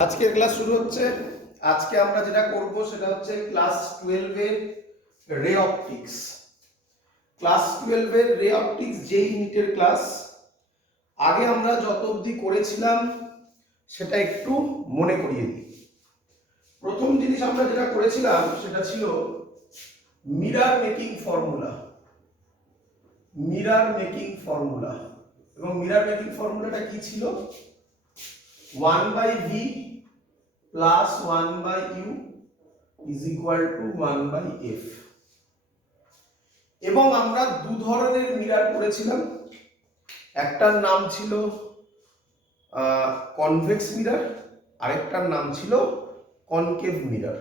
আজকের ক্লাস শুরু হচ্ছে। আজকে আমরা যেটা করব সেটা হচ্ছে ক্লাস 12 এর রে অপটিক্স। ক্লাস 12 এর রে অপটিক্স যে ইউনিটের ক্লাস আগে আমরা যত অবধি করেছিলাম সেটা একটু মনে করিয়ে দিই। প্রথম জিনিস আমরা যেটা করেছিলাম সেটা ছিল mirror making formula. Mirror making formula এবং মিরর মেকিং ফর্মুলাটা কি ছিল? 1/v plus 1/u is equal to 1/f। এবং আমরা দু ধরনের মিরর করেছিলাম। একটার নাম ছিল কনভেক্স মিরর, আরেকটার নাম ছিল কনকেভ মিরর।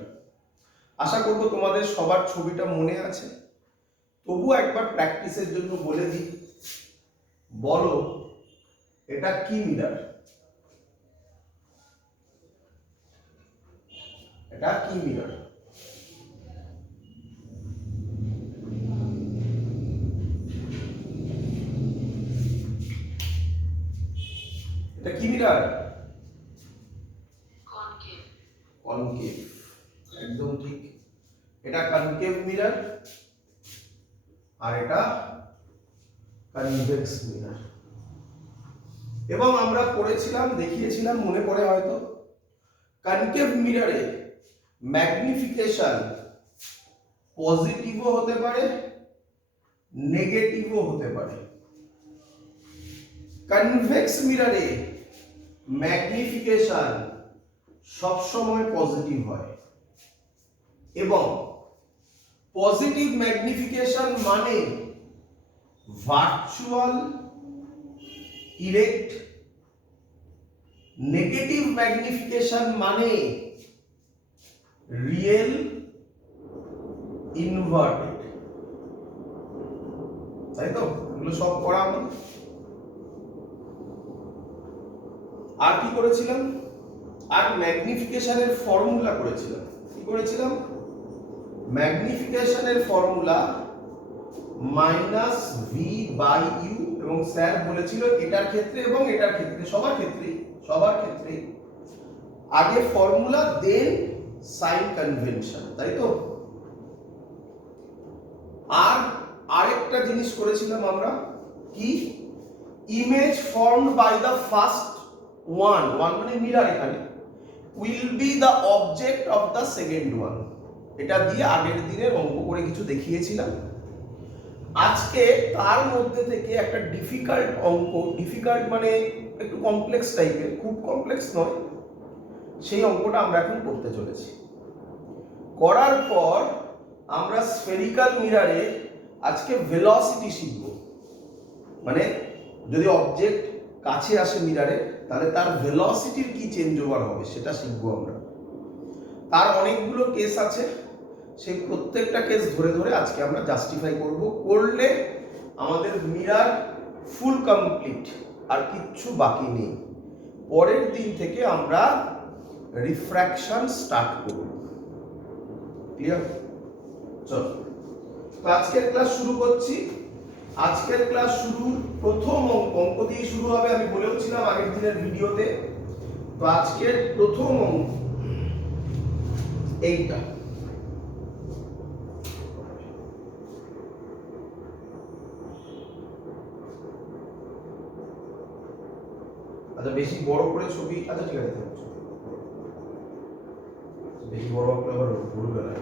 আশা করব তোমাদের সবার ছবিটা মনে আছে, তবু একবার প্র্যাকটিসের জন্য বলে দিই। বলো এটা কি মিরর? এটা কি মিরর? এটা কি মিরর? কনকেভ। কনকেভ, একদম ঠিক। এটা কনকেভ মিরর আর এটা কনভেক্স মিরর। এবং আমরা করেছিলাম, দেখিয়েছিলাম, মনে পড়ে হয়তো, কনকেভ মিররে ম্যাগনিফিকেশন পজিটিভও হতে পারে, নেগেটিভও হতে পারে। কনভেক্স মিররে ম্যাগনিফিকেশন সবসময় পজিটিভ হয় এবং পজিটিভ ম্যাগনিফিকেশন মানে ভার্চুয়াল ইরেক্ট, নেগেটিভ ম্যাগনিফিকেশন মানে রিয়েল ইনভার্টেড। তাই তো? এগুলো সব পড়া আমাদের। আর কি করেছিলাম? আর ম্যাগনিফিকেশনের ফর্মুলা করেছিলাম। কি করেছিলাম? ম্যাগনিফিকেশনের ফর্মুলা -v/u, এবং স্যার বলেছিল এটার ক্ষেত্রে এবং এটার ক্ষেত্রে সবার ক্ষেত্রে আগে ফর্মুলা দেন সাইন কনভেনশন, তাই তো? আর আরেকটা জিনিস করেছিলাম আমরা, কি? Image formed by the first one মানে মিরর, এখানে will be the object of the second one. এটা দিয়ে আগের দিনের অঙ্ক করে কিছু দেখিয়েছিলাম। আজকে তার মধ্যে থেকে একটা ডিফিকাল্ট অঙ্ক, ডিফিকাল্ট মানে একটু কমপ্লেক্স টাইপের, খুব কমপ্লেক্স নয়, সেই অঙ্কটা আমরা এখন করতে চলেছি। করার পর আমরা স্ফেরিক্যাল মিররে আজকে ভেলোসিটি শিখব। মানে যদি অবজেক্ট কাছে আসে মিররে, তাহলে তার ভেলোসিটির কি চেঞ্জ ওভার হবে সেটা শিখব আমরা। তার অনেকগুলো কেস আছে, সেই প্রত্যেকটা কেস ধরে ধরে আজকে আমরা জাস্টিফাই করব। করলে আমাদের মিরর ফুল কমপ্লিট, আর কিচ্ছু বাকি নেই। পরের দিন থেকে আমরা রিফ্র্যাকশন স্টার্ট করব। ক্লিয়ার? চলো, তো আজকের ক্লাস শুরু করছি। আজকের ক্লাস শুরুর প্রথম অঙ্ক দিয়ে শুরু হবে, আমি বলেওছিলাম আগের দিনের ভিডিওতে। তো আজকের প্রথম অঙ্ক এইটা। আচ্ছা, বেশি বড় করে ছবি, আচ্ছা ঠিক আছে, বেশি বড় করে আবার ভুলবে না।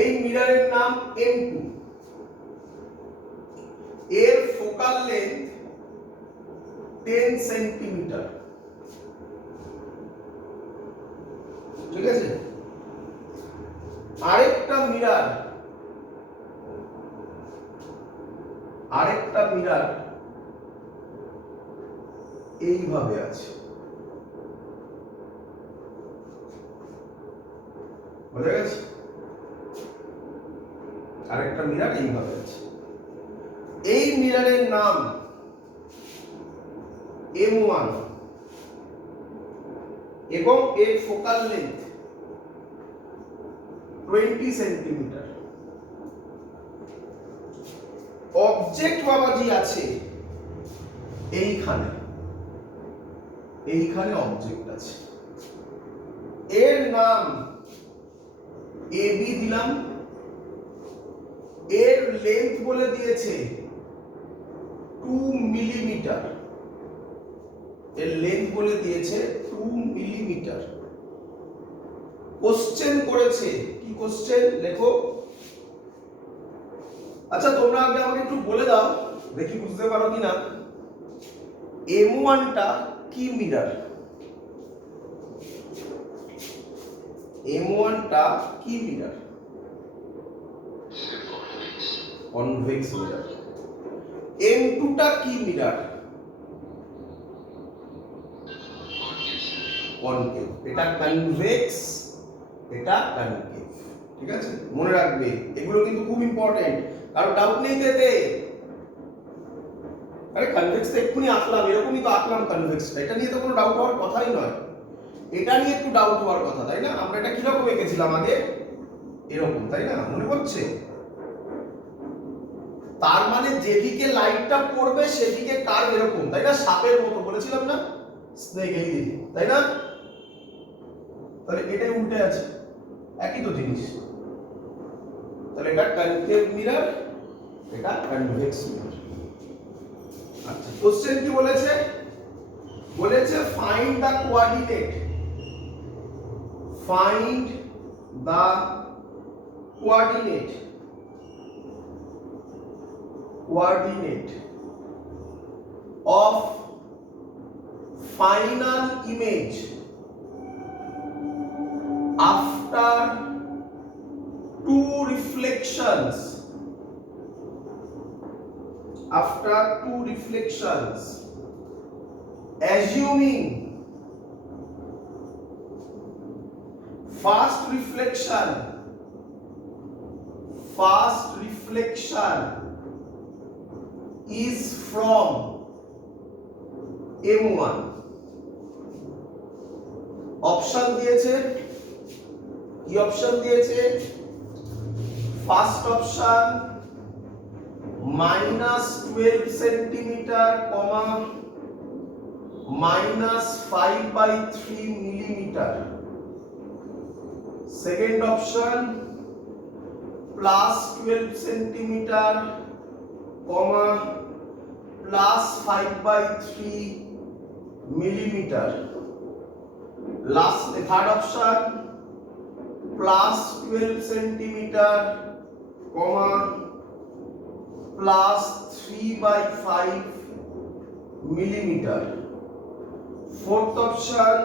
এই মিররের নাম M2, এর ফোকাল লেন্থ 10 সেন্টিমিটার। ঠিক আছে? আরেকটা মিরর এইভাবে আছে, বোঝা গেছে? আরেকটা মিরর এইভাবে আছে। এই মিররের নাম M1 এবং এর ফোকাল লেন্থ 20 সেন্টিমিটার। অবজেক্ট বাবাজি আছে এইখানে, এইখানে অবজেক্ট আছে, এর নাম এবি দিলাম, এর লেন্থ বলে দিয়েছে 2 মিলিমিটার, এর লেন্থ বলে দিয়েছে 2 মিলিমিটার। কোশ্চেন করেছে, কি কোশ্চেন লেখো। আচ্ছা তোমরা আগে আমাকে একটু বলে দাও, দেখি বুঝতে পারো কিনা, M1 টা কি মিরার? M1 টা কি মিরার? Convex mirror. M2 টা কি মিরার? কনকেভ। এটা কনভেক্স, এটা কনকেভ। ঠিক আছে, মনে রাখবে এগুলো কিন্তু খুব ইম্পর্টেন্ট, কারণ ডাউট নেই এতে। আরে কনভেক্সটা এক্ষুনি আঁকলাম, এরকমই তো আঁকলাম কনভেক্সটা, এটা নিয়ে তো কোনো ডাউট হওয়ার কথাই নয়। এটা নিয়ে একটু ডাউট হওয়ার কথা, তাই না? আমরা এটা কিরকম এঁকেছিলাম আগে, এরকম, তাই না? মনে পড়ছে? তার মানে যেদিকে লাইটটা পড়বে সেদিকে কার্ভ এরকম, তাই না? সাপের মতো বলেছিলাম না, স্নেক এই, তাই না? তাহলে এটাই উল্টে আছে, একই তো জিনিস। তাহলে এটা কনকেভ মিরর, এটা কনভেক্স মিরর। আচ্ছা কোশ্চেন কি বলেছে? বলেছে find the coordinate, find the coordinate, coordinate of final image after two reflections, after two reflections, assuming first reflection is from M1. Option দিয়েছে, কি অপশন দিয়েছে? First option -12 centimetre comma -5/3 millimetre. Second option +12 centimetre comma +5/3 millimetre. Last third option +12 centimetre comma +3/5 millimetre. Fourth option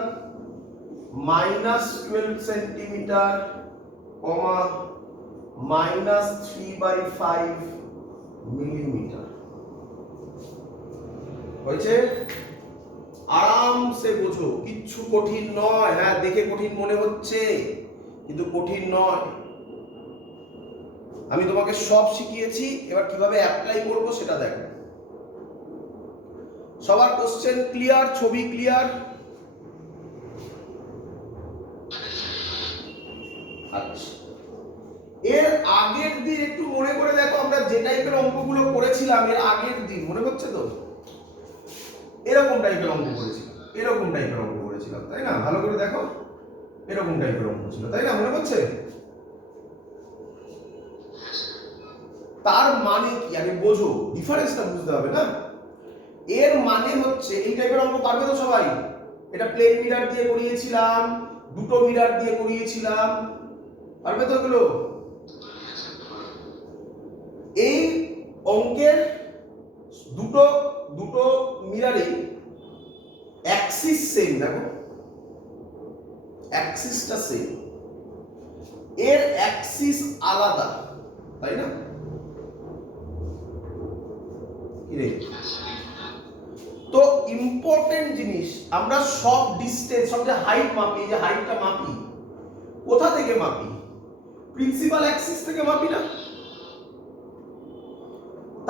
-12 centimetre comma -3/5 millimetre. হয়েছে? আরামসে বোঝো, কিচ্ছু কঠিন নয়। হ্যাঁ দেখে কঠিন মনে হচ্ছে, কিন্তু কঠিন নয়। আমি তোমাকে সব শিখিয়েছি, এবার কিভাবে অ্যাপ্লাই করব সেটা দেখো। সবার কোশ্চেন ক্লিয়ার, ছবি ক্লিয়ার? আচ্ছা এর আগের দিন একটু মনে করে দেখো, আমরা যে টাইপের অঙ্কগুলো করেছিলাম এর আগের দিন, মনে হচ্ছে তো? এরকম টাইপের অঙ্ক করেছিলাম, এরকম টাইপের অঙ্ক করেছিলাম, তাই না? ভালো করে দেখো, এরকম টাইপের অঙ্ক ছিল, তাই না? মনে হচ্ছে? তার মানে কি আগে বোঝো, ডিফারেন্সটা বুঝতে হবে না? এর মানে হচ্ছে এই টাইপের অঙ্ক পারবে তো সবাই? এটা প্লেন মিরার দিয়ে করিয়েছিলাম, দুটো মিরার দিয়ে করিয়েছিলাম, পারবে তো এগুলো? এই অঙ্কের দুটো দুটো মিরারে অ্যাক্সিস সেম, দেখো অ্যাক্সিসটা সেম, এর অ্যাক্সিস আলাদা, তাই না? তো ইম্পর্টেন্ট জিনিস, আমরা সব ডিসটেন্স, সব যে হাইট মাপি, যে হাইটটা মাপি, কোথা থেকে মাপি? প্রিন্সিপাল অ্যাক্সিস থেকে মাপি না?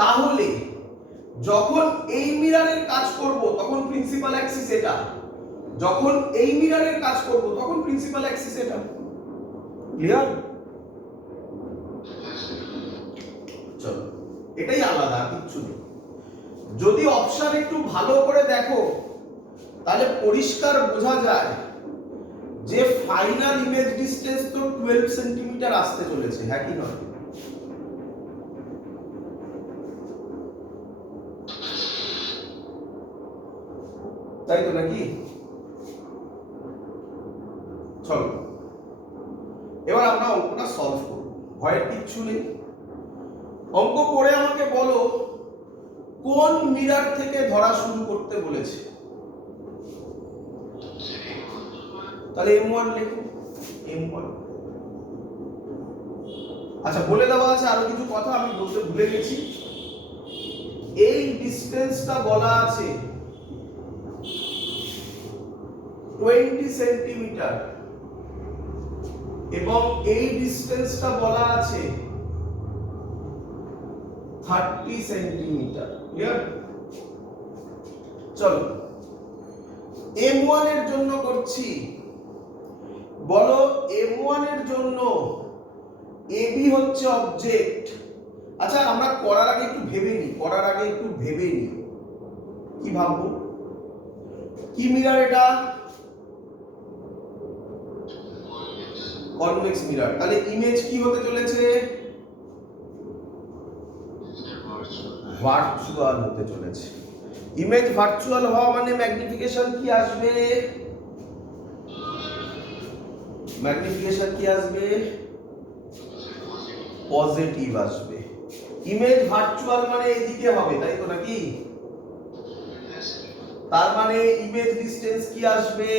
তাহলে যখন এই মিররের কাজ করব তখন প্রিন্সিপাল অ্যাক্সিস এটা, যখন এই মিররের কাজ করব তখন প্রিন্সিপাল অ্যাক্সিস এটা। ক্লিয়ার? চলো এটাই আলাদা, কিচ্ছু নেই। যদি অপশন একটু ভালো করে দেখো তাহলে পরিষ্কার বোঝা যায় যে ফাইনাল ইমেজ ডিসটেন্স তো 12 সেন্টিমিটার আসতে চলেছে, হ্যাঁ কি নয়? তাই তো নাকি? চলো এবার আমরা অঙ্কটা সলভ করব, ভয়ের কিচ্ছু নেই। অঙ্ক করে আমাকে বলো কোন মিরর থেকে ধরা শুরু করতে বলেছে। তাহলে M1 লিখো, M1। আচ্ছা বলে দেওয়া আছে আরো কিছু কথা আমি বলতে ভুলে গেছি। এই ডিসটেন্সটা বলা আছে 20 সেন্টিমিটার এবং এই ডিসটেন্সটা বলা আছে 30 সেন্টিমিটার। ক্লিয়ার? চলো M1 এর জন্য করছি। বলো M1 এর জন্য AB হচ্ছে অবজেক্ট। আচ্ছা আমরা করার আগে একটু ভেবে নিই, কি ভাববো? কি মিরর এটা? Convex mirror. তাহলে ইমেজ কি হতে চলেছে? ভার্চুয়াল হতে চলেছে। ইমেজ ভার্চুয়াল হওয়া মানে ম্যাগনিফিকেশন কি আসবে? পজিটিভ আসবে। ইমেজ ভার্চুয়াল মানে এদিকে হবে, তাই তো নাকি? তার মানে ইমেজ ডিসটেন্স কি আসবে?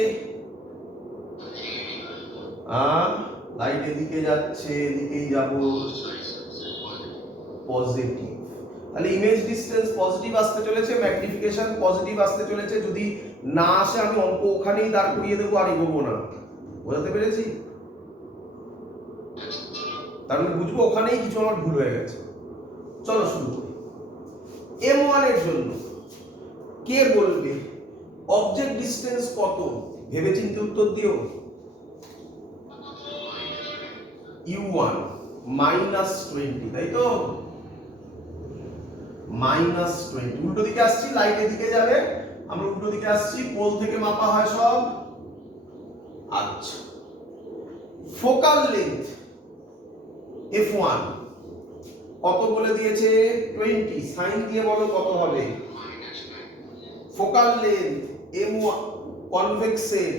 লাইট এদিকে যাচ্ছে, এদিকেই যাব, পজিটিভ। তাহলে ইমেজ ডিসটেন্স পজিটিভ আসতে চলেছে, ম্যাগনিফিকেশন পজিটিভ আসতে চলেছে। যদি না আসে আমি অঙ্ক ওখানেই দাঁড় করিয়ে দেবো, আর এগোবো না। বোঝাতে পেরেছি? তার মানে বুঝবো ওখানেই কিছু আমার ভুল হয়ে গেছে। চলো শুরু করি। M1 এর জন্য কে বলবে অবজেক্ট ডিসটেন্স কত? ভেবে চিন্তে উত্তর দিও। U1 -20, তাই তো? -20। উল্টো দিকে আসছি, লাইট এদিকে যাবে, আমরা উল্টো দিকে আসছি, পোল থেকে মাপা হয় সব। আচ্ছা ফোকাল লেন্থ F1 কত বলে দিয়েছে? 20। সাইন দিয়ে বলো কত হবে? ফোকাল লেন্থ M1 কনভেক্সের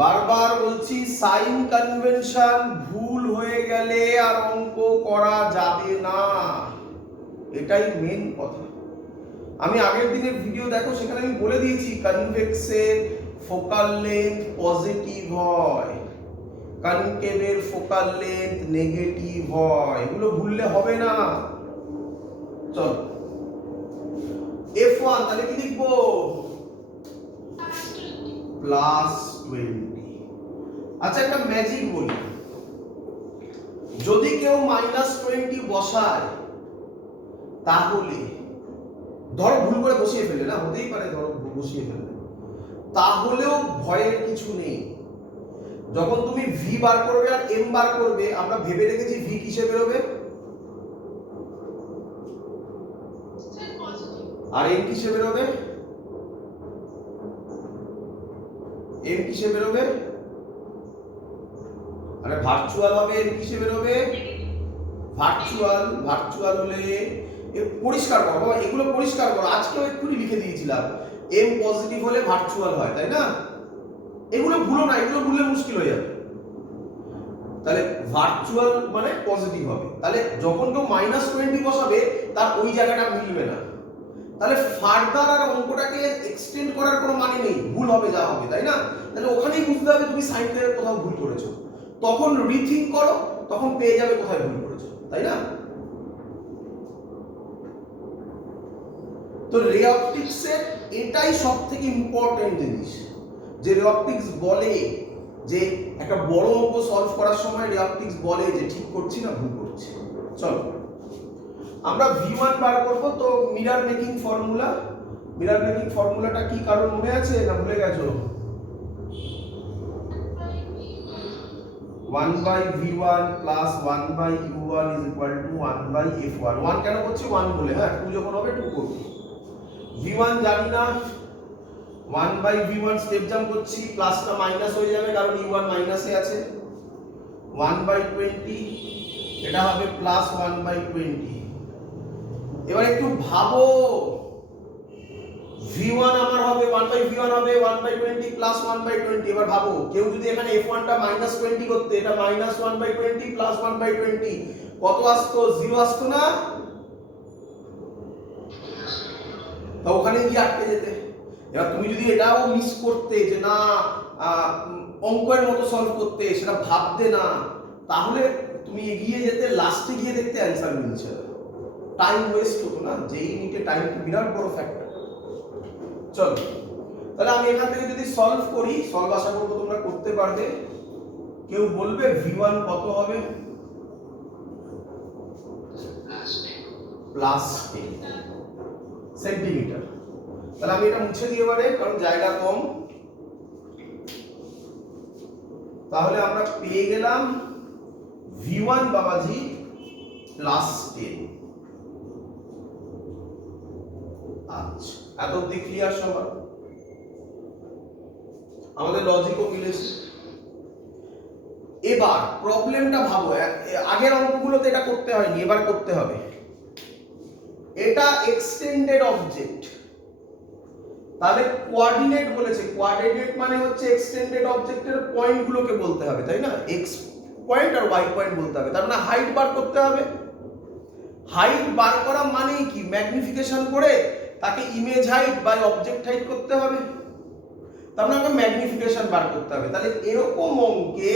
বারবার বলছি সাইন কনভেনশন ভুল হয়ে গেলে আর অঙ্ক করা যাবে না, এটাই মেন কথা। আমি আগের দিনের ভিডিও দেখো, সেখানে আমি বলে দিয়েছি কনভেক্সের ফোকাল লেন্থ পজিটিভ হয়, কনকেভের ফোকাল লেন্থ নেগেটিভ হয়, এগুলো ভুললে হবে না। চল F1 তাহলে কি লিখবো? +20। আচ্ছা একটা ম্যাজিক বলি, যদি কেউ -20 বসায় তাহলে ধরো ভুল করে বসিয়ে ফেলে, না হতেই পারে, ধরো বসিয়ে ফেলে, তাহলেও ভয়ের কিছু নেই। যখন তুমি V বার করবে আর M বার করবে, আমরা ভেবে রেখেছি V কিসে বেরোবে আর M কিসে বেরোবে? M কিসে বেরোবে? আরে ভার্চুয়াল হবে, M কিসে বেরোবে? ভার্চুয়াল হলে পরিষ্কার করো বাবা, এগুলো পরিষ্কার করো, আজকেও এক্ষুনি লিখে দিয়েছিলাম M পজিটিভ হলে ভার্চুয়াল হয়, তাই না? এগুলো ভুলো না, এগুলো ভুললে মুশকিল হয়ে যাবে। তাহলে ভার্চুয়াল মানে পজিটিভ হবে। তাহলে যখন কেউ -20 বসাবে তার ওই জায়গাটা মিলবে না, তাহলে ফার্দার আর অঙ্কটাকে এক্সটেন্ড করার কোনো মানে নেই, ভুল হবে যা হবে, তাই না? তাহলে ওখানেই বুঝতে হবে তুমি সাইন থেকে কোথাও ভুল করেছো, তখন রিথিঙ্ক করো, তখন পেয়ে যাবে কোথায় ভুল করেছো, তাই না? তো রে অপটিক্সের এটাই সবথেকে ইম্পর্টেন্ট জিনিস, যে রে অপটিক্স বলে যে একটা বড় অঙ্ক সলভ করার সময় রে অপটিক্স বলে যে ঠিক করছি না ভুল করছি। চলো আমরা V1 বার করব। তো মিরর মেকিং ফর্মুলাটা কি, কারণ মনে আছে না ভুলে গেছো? 1 by v1 plus 1 by u1 is equal to 1 by f1 1 কেন করছি 1 বলে হ্যাঁ 2 যখন হবে 2 করব v1 জানি না 1 by v1 স্টেপ জাম্প করছি প্লাসটা মাইনাস হয়ে যাবে কারণ u1 মাইনাসে আছে 1 by 20 এটা হবে প্লাস 1 by 20 এবার একটু ভাবো v1 আমার হবে 1 by v1 হবে 1 by 20 প্লাস 1 by 20 এবার ভাবো কেউ যদি এখানে f1 টা মাইনাস 20 করতে এটা মাইনাস 1 by 20 প্লাস 1 by 20 কত আসতো 0 আসতো না তো ওখানে গিয়ে আটকে যেতে এবার তুমি যদি এটাও মিস করতে যে না অঙ্কের মতো সলভ করতে সেটা ভাবতে না তাহলে তুমি এগিয়ে যেতে লাস্টে গিয়ে দেখতে অ্যানসার মিলছে টাইম ওয়েস্ট হতো না যেই নিটে টাইম বিরাট বড় ফ্যাক্টর চলো তাহলে আমি এখান থেকে যদি সলভ করি সলভ আশা করব তোমরা করতে পারবে কেউ বলবে v1 কত হবে প্লাস 10 সেন্টিমিটার তাহলে আমি এটা মুছে দিয়ে এবারে কারণ জায়গা কম তাহলে আমরা পেয়ে গেলাম v1 বাবাজি প্লাস 10 আচ্ছা এত অবধি ক্লিয়ার সবার আমাদের লজিকও মিলেছে এবার প্রবলেমটা ভাবো আগের অঙ্কগুলোতে এটা করতে হয়নি এবার করতে হবে এটা এক্সটেন্ডেড অবজেক্ট তাহলে কোঅর্ডিনেট বলেছে কোঅর্ডিনেট মানে হচ্ছে এক্সটেন্ডেড অবজেক্টের পয়েন্টগুলোকে বলতে হবে তাই না এক্স পয়েন্ট আর ওয়াই পয়েন্ট বলতে হবে তার মানে হাইট বার করতে হবে হাইট বার করা মানেই কি ম্যাগনিফিকেশন করে তাকে image height by object height করতে হবে তার মানে আমাকে ম্যাগনিফিকেশন বার করতে হবে তাহলে এরকম অঙ্কে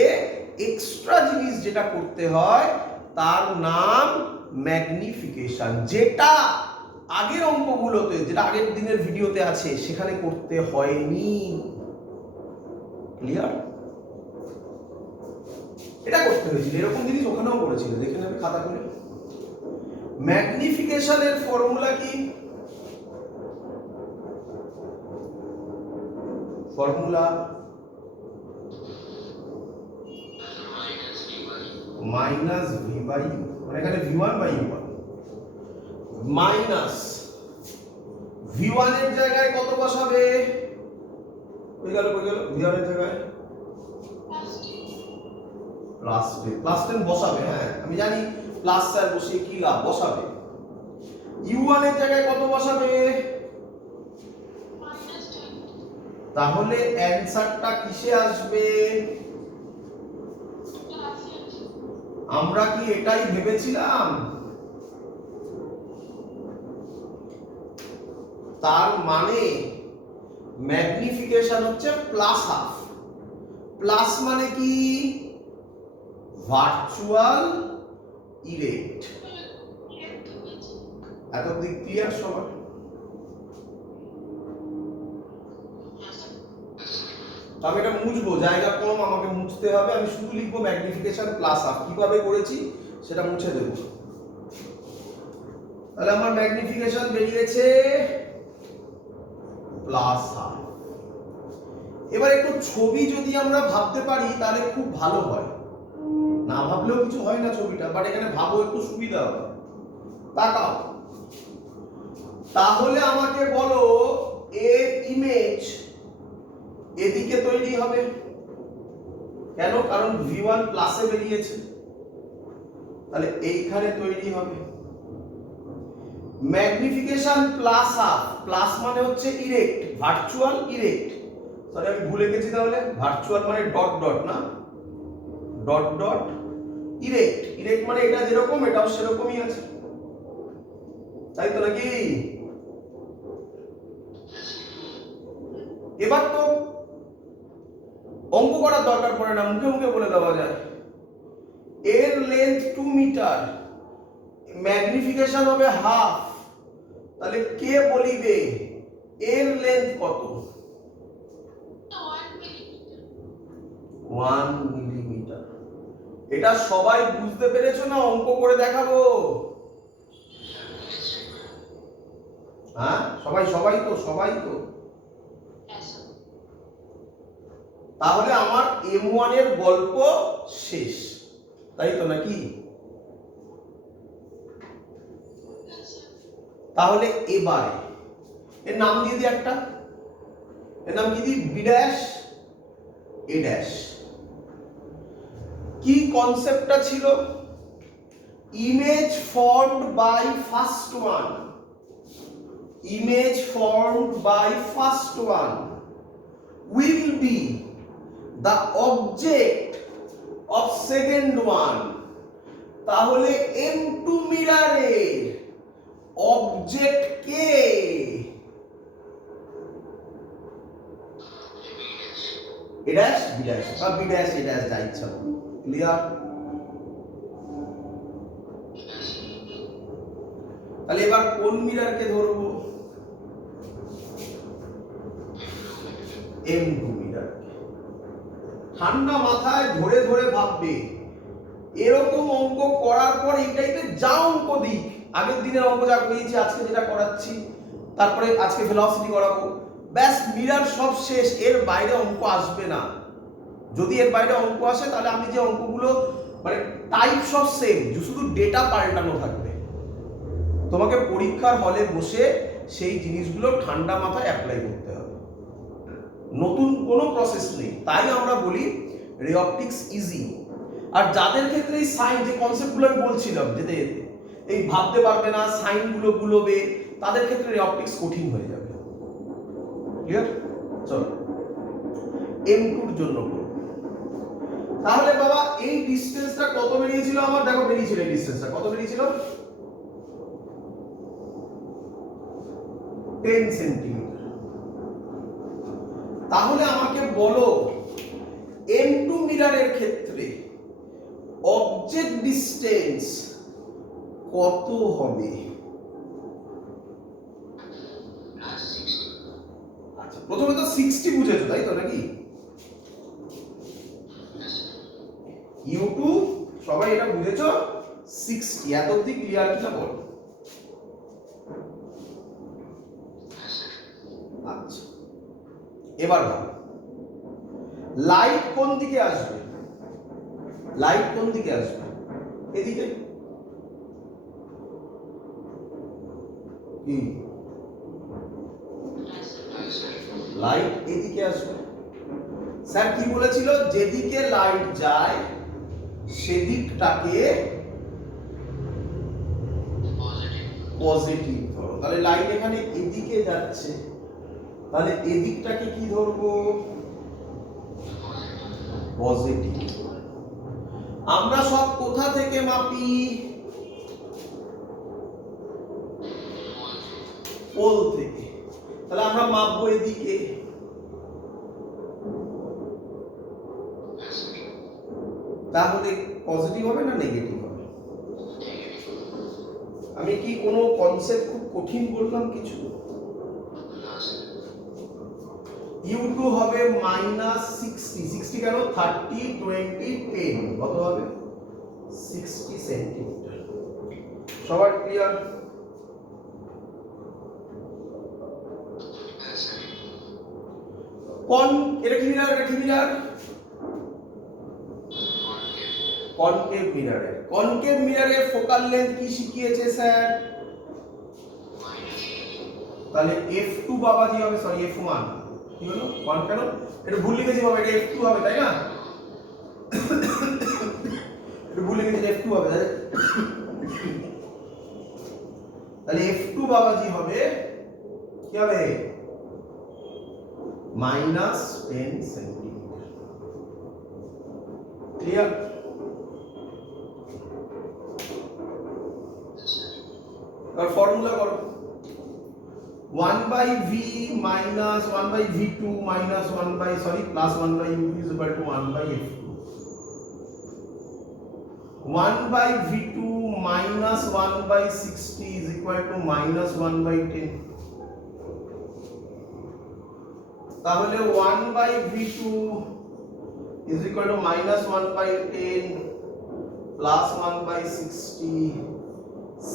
এক্সট্রা জিনিস যেটা করতে হয় তার নাম ম্যাগনিফিকেশন যেটা আগের অঙ্কগুলোতে যেটা আগের দিনের ভিডিওতে আছে সেখানে করতে হয়নি ক্লিয়ার এটা করতে হয়েছিল এরকম জিনিস ওখানেও করেছিল দেখে নেবে খাতা খুলে ম্যাগনিফিকেশনের ফর্মুলা কি formula minus V by u মানে এখানে v1 by u1 minus v1 এর জায়গায় কত বসাবে কই গেল v1 এর জায়গায় প্লাস 10 বসাবে হ্যাঁ আমি জানি প্লাস স্যার বসিয়ে কি লাভ বসাবে u1 এর জায়গায় কত বসাবে তাহলে অ্যানসারটা কিসে আসবে আমরা কি এটাই ভেবেছিলাম তার মানে ম্যাগনিফিকেশন হচ্ছে প্লাস হাফ প্লাস মানে কি ভার্চুয়াল ইরেক্ট এত দিক ক্লিয়ার সবার আমি এটা মুছবো জায়গা কম আমাকে মুছতে হবে আমি শুধু লিখবো ম্যাগনিফিকেশন প্লাস হাফ কিভাবে করেছি সেটা মুছে দেব তাহলে আমার ম্যাগনিফিকেশন বেরিয়েছে প্লাস হাফ এবার একটু ছবি যদি আমরা ভাবতে পারি তাহলে খুব ভালো হয় না ভাবলেও কিছু হয় না ছবিটা বাট এখানে ভাবো একটু সুবিধা হবে তাকাও তাহলে আমাকে বলো এর ইমেজ এদিকে তৈরি হবে কেন কারণ v1 প্লাসে বেরিয়েছে তাহলে এইখানে তৈরি হবে ম্যাগনিফিকেশন প্লাস হাফ প্লাস মানে হচ্ছে ইরেক্ট ভার্চুয়াল ইরেক্ট সরি আমি ভুলে গেছি তাহলে ভার্চুয়াল মানে ডট ডট না ডট ডট ইরেক্ট ইরেক্ট মানে এটা যেরকম এটাও সেরকমই আছে তাই তো নাকি এবার তো অঙ্ক করার দরকার পড়ে না মুখে মুখে বলে দেওয়া যায় এর লেন্থ 2 মিটার ম্যাগনিফিকেশন হবে হাফ তাহলে কে বলিবে এর লেন্থ কত 1 মিলিমিটার এটা সবাই বুঝতে পেরেছো না অঙ্ক করে দেখাবো হ্যাঁ সবাই তো তাহলে আমার M1 এর গল্প শেষ, তাই তো নাকি? তাহলে এবারে এর নাম দিয়ে দিই একটা, এর নাম কি দিই? B dash A dash. কি কনসেপ্টটা ছিল? Image formed by first one, image formed by first one will be the object of second one। তাহলে M2 মিররের অবজেক্ট কে? এ ড্যাশ বি ড্যাশ বা বি ড্যাশ এ ড্যাশ, যা ইচ্ছা। Clear? তাহলে এবার কোন মিররকে ধরবো? M2 mirror. ঠান্ডা মাথায় ধরে ধরে ভাববে, এরকম অঙ্ক করার পর এই টাইপের যা অঙ্ক দিই, আগের দিনের অঙ্ক যা করিয়েছি, আজকে যেটা করাচ্ছি, তারপরে আজকে ভেলোসিটি করাবো, ব্যাস মিরর সব শেষ। এর বাইরে অঙ্ক আসবে না। যদি এর বাইরে অঙ্ক আসে তাহলে আমি যে অঙ্কগুলো মানে টাইপ সব সেম, শুধু ডেটা পাল্টানো থাকবে। তোমাকে পরীক্ষার হলে বসে সেই জিনিসগুলো ঠান্ডা মাথায় অ্যাপ্লাই করতে হবে, নতুন কোনো প্রসেস নেই। তাই আমরা বলি রে অপটিক্স ইজি। আর যাদের ক্ষেত্রে এই সাইন যে কনসেপ্টগুলো আমি বলছিলাম, যেতে যেতে এই ভাবতে পারবে না, সাইনগুলো গুলোবে, তাদের ক্ষেত্রে রে অপটিক্স কঠিন হয়ে যাবে। ক্লিয়ার? চলো M2 এর জন্য করব। তাহলে বাবা এই ডিসটেন্সটা কত বেরিয়েছিল আমার? দেখো বেরিয়েছিল, এই ডিসটেন্সটা কত বেরিয়েছিল? 10 সেন্টিমিটার। তাহলে আমাকে বলো M2 মিররের ক্ষেত্রে অবজেক্ট ডিসটেন্স কত হবে? আচ্ছা, প্রথমে তো 60 বুঝেছো, তাই তো নাকি? U2 সবাই এটা বুঝেছো? 60। এত অবধি ক্লিয়ার কিনা বলো? আচ্ছা, এবার ভাবো লাইট কোন দিকে আসবে? লাইট কোন দিকে আসবে? এদিকে। কি লাইট এদিকে আসবে? স্যার কি বলেছিল? যেদিকে লাইট যায় সেদিকটাকে পজিটিভ ধরো। তাহলে লাইট এখানে এদিকে যাচ্ছে, তাহলে এদিকটাকে কি ধরবো? পজিটিভ। আমরা সব কোথা থেকে মাপি? পোল থেকে। তাহলে আমরা মাপবো এদিকে। তাহলে পজিটিভ হবে না নেগেটিভ হবে? আমি কি কোনো কনসেপ্ট খুব কঠিন বললাম কিছু? U2 হবে -60। 60 কেন? 30 20 10 কত হবে? 60 সেন্টিমিটার। সবার ক্লিয়ার? এটা কি মিরর? এটা কি মিরর? কনকেভ মিররের। কনকেভ মিররের ফোকাল লেন্থ কি শিখিয়েছে স্যার? তাহলে F2 বাবাজি হবে, সরি F1। কি হলো? 1 কেন? এটা ভুল লিখেছি বাবা, এটা F2 হবে তাই না? এটা ভুল লিখেছি, F2 হবে। তাহলে F2 বাবাজি হবে কি হবে? -10 সেন্টিমিটার। ক্লিয়ার? আর ফর্মুলা করো। 1/v minus 1/v2 minus 1/u2 is equal to 1/f2. 1/v2 minus 1/60 is equal to -1/10. তাহলে 1/v2 is equal to -1/10 plus 1/60.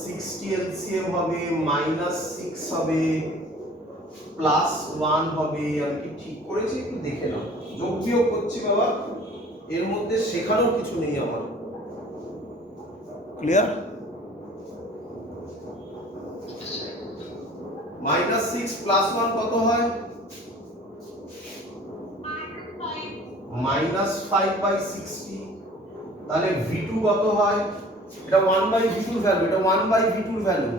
60 LCM হবে, -6 হবে, +1 হবে। আমি কি ঠিক করেছি? একটু দেখে নাও। যোগ বিয়োগ করছি বাবা, এর মধ্যে শেখানোর কিছু নেই আমার। ক্লিয়ার? -6 + 1 কত হয়? -5/60। তাহলে v2 কত হয়? এটা 1/v2 এর ভ্যালু, এটা 1/v2 এর ভ্যালু,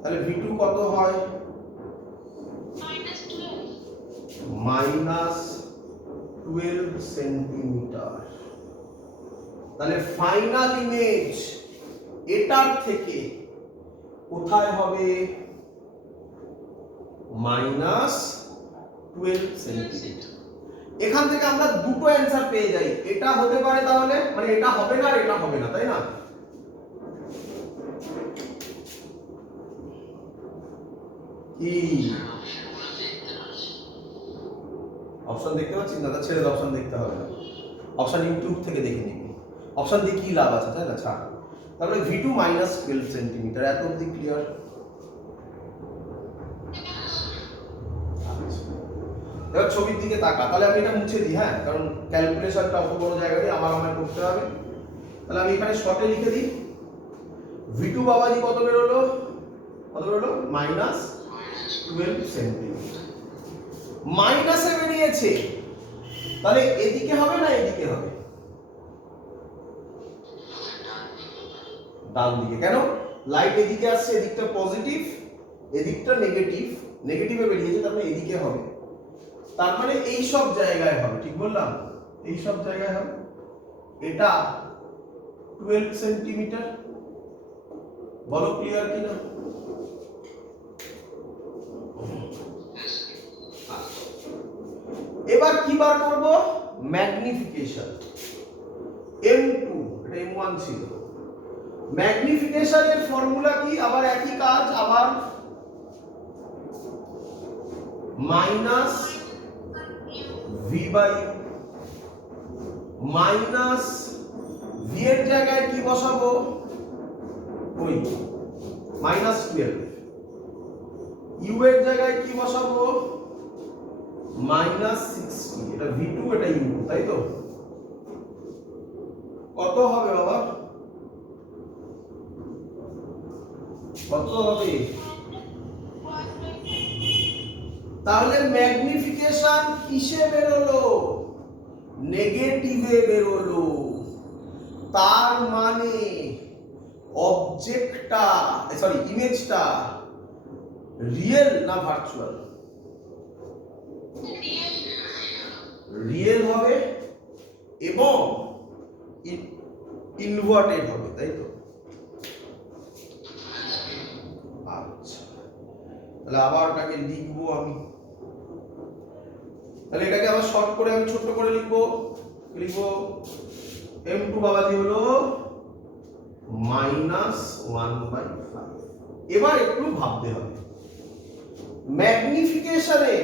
তাহলে v2 কত হয়? -12 সেন্টিমিটার। তাহলে ফাইনাল ইমেজ এটার থেকে কোথায় হবে? -12 সেন্টিমিটার। এখান থেকে আমরা দুটো অ্যান্সার পেয়ে যাই, এটা হতে পারে তাহলে, মানে এটা হবে না আর এটা হবে না, তাই না? কি অপশন দেখতে পাচ্ছিস না? ছেড়ে অপশন দেখতে হবে না, অপশন ইউটিউব থেকে দেখে নিবি। অপশন দিয়ে কি লাভ আছে, তাই না? ছাড়। তাহলে v2 -12 সেন্টিমিটার, এত অবধি ক্লিয়ার? এবার ছবির দিকে তাকা, তাহলে আমি এটা মুছে দিই, হ্যাঁ, কারণ ক্যালকুলেশনটা অত বড় জায়গাতে আমায় করতে হবে। তাহলে আমি এখানে শর্টে লিখে দিই, v2 বাবাজি কত বেরোলো? কত বেরোলো? -12 সেন্টিমিটার। মাইনাসে বেরিয়েছে, তাহলে এদিকে হবে না এদিকে হবে? ডান দিকে। কেন? লাইট এদিকে আসছে, এদিকটা পজিটিভ, এদিকটা নেগেটিভ, নেগেটিভে বেরিয়েছে, তার মানে এদিকে হবে, তার মানে এই সব জায়গায় হবে। ঠিক বললাম? এই সব জায়গায় হবে। এটা 12 সেন্টিমিটার। বলো ক্লিয়ার কিনা? এবার কি বার করব? ম্যাগনিফিকেশন। m2, এটা m1 ছিল। ম্যাগনিফিকেশনের ফর্মুলা কি? আবার একই কাজ, আবার মাইনাস v/u, মাইনাস v এর জায়গায় কি বসাবো? ওই -12, u এর জায়গায় কি বসাবো? -60। এটা v2, এটা u, তাই তো? কত হবে বাবা? কত হবে? তাহলে ম্যাগনিফিকেশন কিসে বেরোলো? নেগেটিভে বেরোলো। তার মানে অবজেক্টটা, সরি ইমেজটা রিয়েল না ভার্চুয়াল? রিয়েল হবে এবং ইনভার্টেড হবে, তাই তো? আচ্ছা, তাহলে আবার ওটাকে লিখবো আমি। তাহলে এটাকে আবার শর্ট করে আমি ছোট করে লিখবো। লিখবো m2 বাবাজি হলো -1/5। এবার একটু ভাবতে হবে, ম্যাগনিফিকেশনে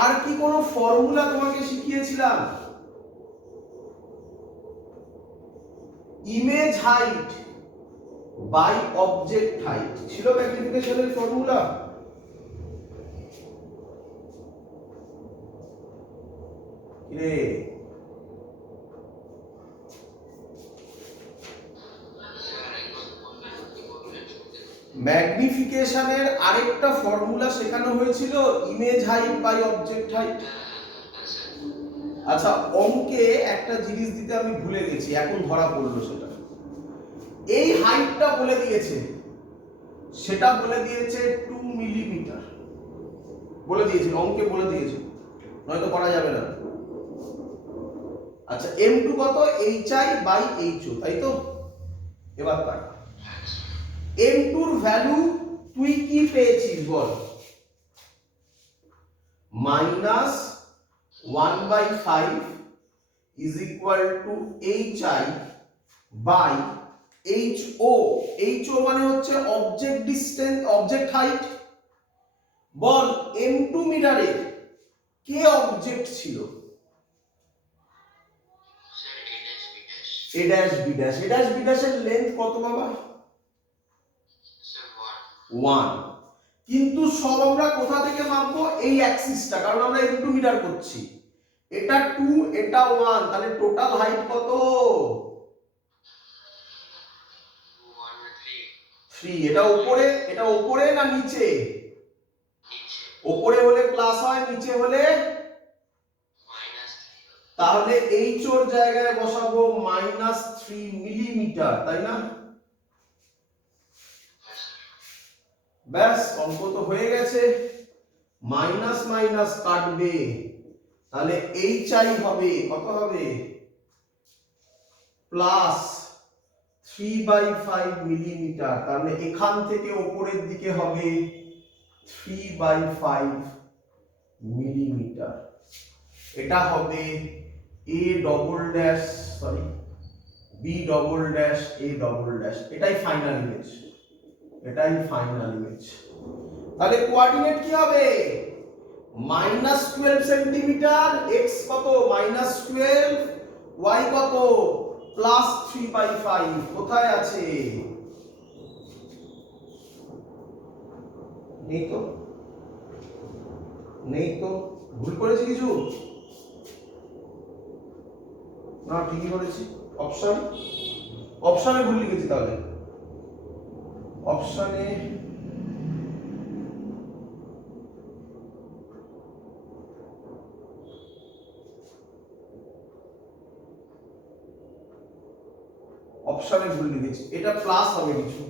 আর কি কোনো ফর্মুলা তোমাকে শিখিয়েছিলাম? Image height by object height ছিল ম্যাগনিফিকেশনের ফর্মুলা? রে ম্যাগনিফিকেশনের আরেকটা ফর্মুলা শেখানো হয়েছিল, image height by object height. আচ্ছা, অঙ্কে একটা জিনিস দিতে আমি ভুলে গেছি, এখন ধরা পড়লো সেটা। এই হাইটটা বলে দিয়েছে, সেটা বলে দিয়েছে 2 মিলিমিটার বলে দিয়েছে, অঙ্কে বলে দিয়েছে, নয়তো করা যাবে না। আচ্ছা, m2 কত? hi/ho, তাই তো? এবার তাক, m2 এর ভ্যালু তুই কি পেয়েছিস বল? -1/5 is equal to hi/ho। ho মানে হচ্ছে অবজেক্ট ডিসটেন্স, অবজেক্ট হাইট। বল m2 মিটারে কে অবজেক্ট ছিল? a dash b dash। a dash b dash এর লেন্থ কত বাবা? 1। কিন্তু সব আমরা কোথা থেকে মাপবো? এই অ্যাক্সিসটা, কারণ আমরা m2 মিটার করছি। এটা 2 এটা 1, তাহলে টোটাল হাইট কত? 3। এটা উপরে না নিচে? উপরে হলে প্লাস হয়, নিচে হলে তাহলে এইচ ওর জায়গায় বসাবো -3 মিলিমিটার, তাই না? ব্যাস, অঙ্ক তো হয়ে গেছে। মাইনাস মাইনাস কাটবে, তাহলে এইচ আই হবে কত হবে? +3/5 মিলিমিটার। তাহলে এখান থেকে উপরের দিকে হবে 3/5 মিলিমিটার। এটা হবে a double dash sorry b double dash a double dash. এটাই ফাইনাল ইমেজ, এটাই ফাইনাল ইমেজ। তাহলে কোঅর্ডিনেট কি হবে? -12 সেন্টিমিটার, x কত? -12, y কত? +3/5। কোথায় আছে? নেই তো, নেই তো। ভুল করেছি কিছু? না, ঠিকই করেছি। অপশনে ভুল লিখেছি। তাহলে অপশনে ভুল লিখেছি। এটা প্লাস হবে কিছু,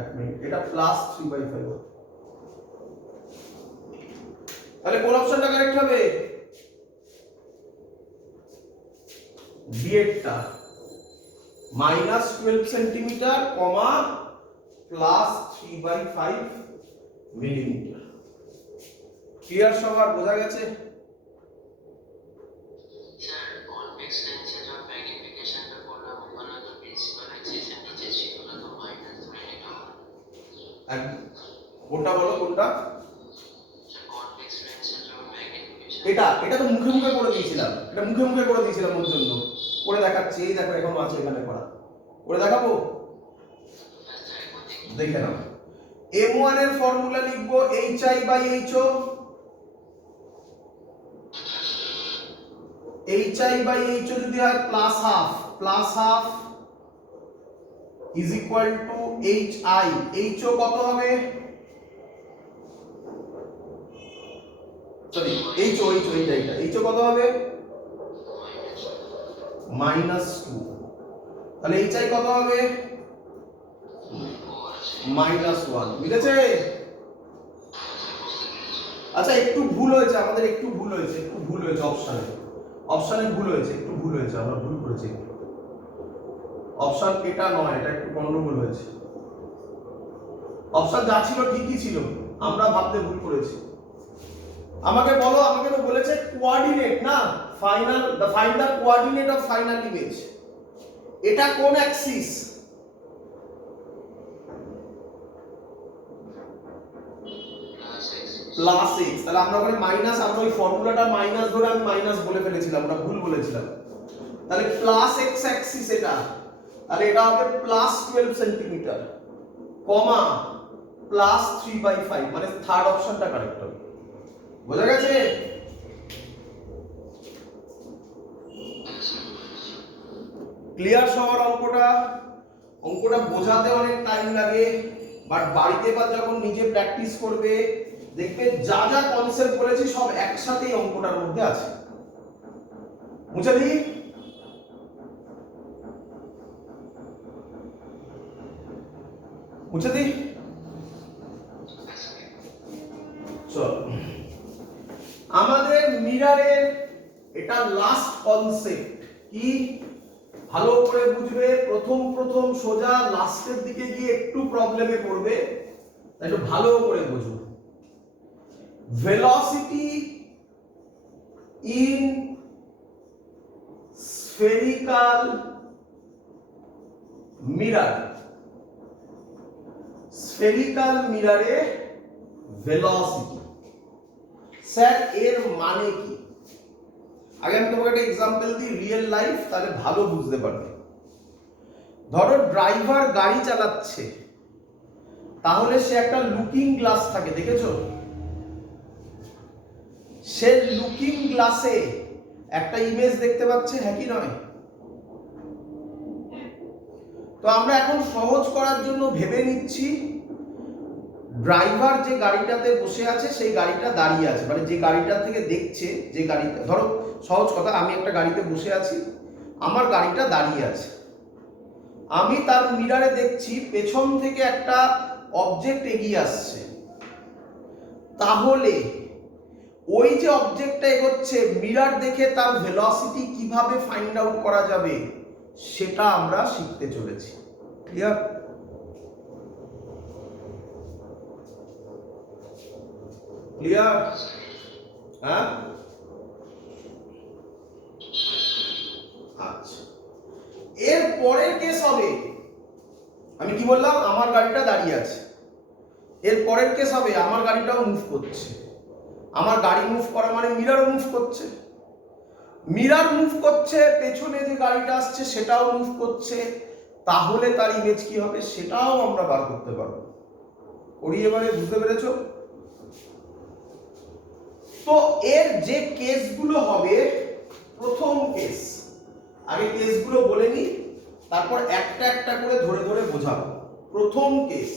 এক মিনিট, এটা +3/5। তাহলে কোন অপশনটা কারেক্ট হবে? বি এরটা, -12 সেন্টিমিটার, +3/5 মিলিমিটার। ক্লিয়ার সবার? বোঝা গেছে? কোনটা বলো, কোনটা? এটা তো মুখে মুখে করে দিয়েছিলাম, ওর জন্য করে দেখাচ্ছি। এই দেখো, এখনো আছে এখানে করা, করে দেখাবো, দেখে নাও। m1 এর ফর্মুলা লিখবো hi/ho। hi/ho যদি হয় +half is equal to hi। ho কত হবে? সরি, ho কত হবে? -2। তাহলে hi কত হবে? -1। বুঝেছে? আচ্ছা, একটু ভুল হয়েছে আমাদের, একটু ভুল হয়েছে অপশনে ভুল হয়েছে, আমরা ভুল করেছি। অপশন এটা নয়, এটা একটু গন্ডগোল হয়েছে। অপশন যা ছিল ঠিকই ছিল, আমরা ভাবতে ভুল করেছি। আমাকে বলো, আমাকে তো বলেছে কোঅর্ডিনেট না, find the coordinate of final image. এটা কোন অ্যাক্সিস? +x। তাহলে আমরা ওখানে মাইনাস, আমরা ওই ফর্মুলাটা মাইনাস ধরে আমি মাইনাস বলে ফেলেছিলাম, আমরা ভুল বলেছিলাম। তাহলে +x অ্যাক্সিস এটা, তাহলে এটা হবে +12 সেন্টিমিটার, +3/5, মানে থার্ড অপশনটা কারেক্ট হবে। বোঝা গেছে? ক্লিয়ার সবার? অঙ্কটা বোঝাতে অনেক টাইম লাগে, বাট বাড়িতে বা যখন নিজে প্র্যাকটিস করবে দেখবে যা যা কনসেপ্ট বলেছি সব একসাথেই অঙ্কটার মধ্যে আছে। বুঝে দিই? চল, আমাদের মিররের এটা লাস্ট কনসেপ্ট। কি? ভালো করে বুঝবে। প্রথম সোজা, লাস্টের দিকে গিয়ে একটু প্রবলেমে পড়বে, তাই একটু ভালো করে বুঝো। Velocity in spherical mirror. Spherical মিররে ভেলোসিটি, স্যার এর মানে কি? আগে আমি তোমাকে একটা এক্সাম্পল দিই, রিয়েল লাইফ, তাহলে ভালো বুঝতে পারবে। ধরো ড্রাইভার গাড়ি চালাচ্ছে, তাহলে সে একটা লুকিং গ্লাস থাকে, দেখেছো? সে লুকিং গ্লাসে একটা ইমেজ দেখতে পাচ্ছে, হ্যাঁ কি নয়? তো আমরা এখন সহজ করার জন্য ভেবে নিচ্ছি ড্রাইভার যে গাড়িটাতে বসে আছে সেই গাড়িটা দাঁড়িয়ে আছে, মানে যে গাড়িটা থেকে দেখছে, যে গাড়িটা, ধরো সহজ কথা, আমি একটা গাড়িতে বসে আছি, আমার গাড়িটা দাঁড়িয়ে আছে, আমি তার মিরারে দেখছি পেছন থেকে একটা অবজেক্ট এগিয়ে আসছে। তাহলে ওই যে অবজেক্টটা এগোচ্ছে, মিরার দেখে তার ভেলোসিটি কিভাবে ফাইন্ড আউট করা যাবে সেটা আমরা শিখতে চলেছি। ক্লিয়ার? ক্লিয়ার? হ্যাঁ, আচ্ছা। এর পরের কেস হবে, আমি কি বললাম, আমার গাড়িটা দাঁড়িয়ে আছে। এর পরের কেস হবে আমার গাড়িটাও মুভ করছে। আমার গাড়ি মুভ করা মানে মিরারও মুভ করছে। মিরার মুভ করছে, পেছনে যে গাড়িটা আসছে সেটাও মুভ করছে। তাহলে তার ইমেজ কি হবে সেটাও আমরা বার করতে পারবো। করি এবারে, বুঝতে পেরেছো? তো এর যে কেসগুলো হবে, প্রথম কেস, আগে কেসগুলো বলে নি, তারপর একটা একটা করে ধরে ধরে বোঝাবো। প্রথম কেস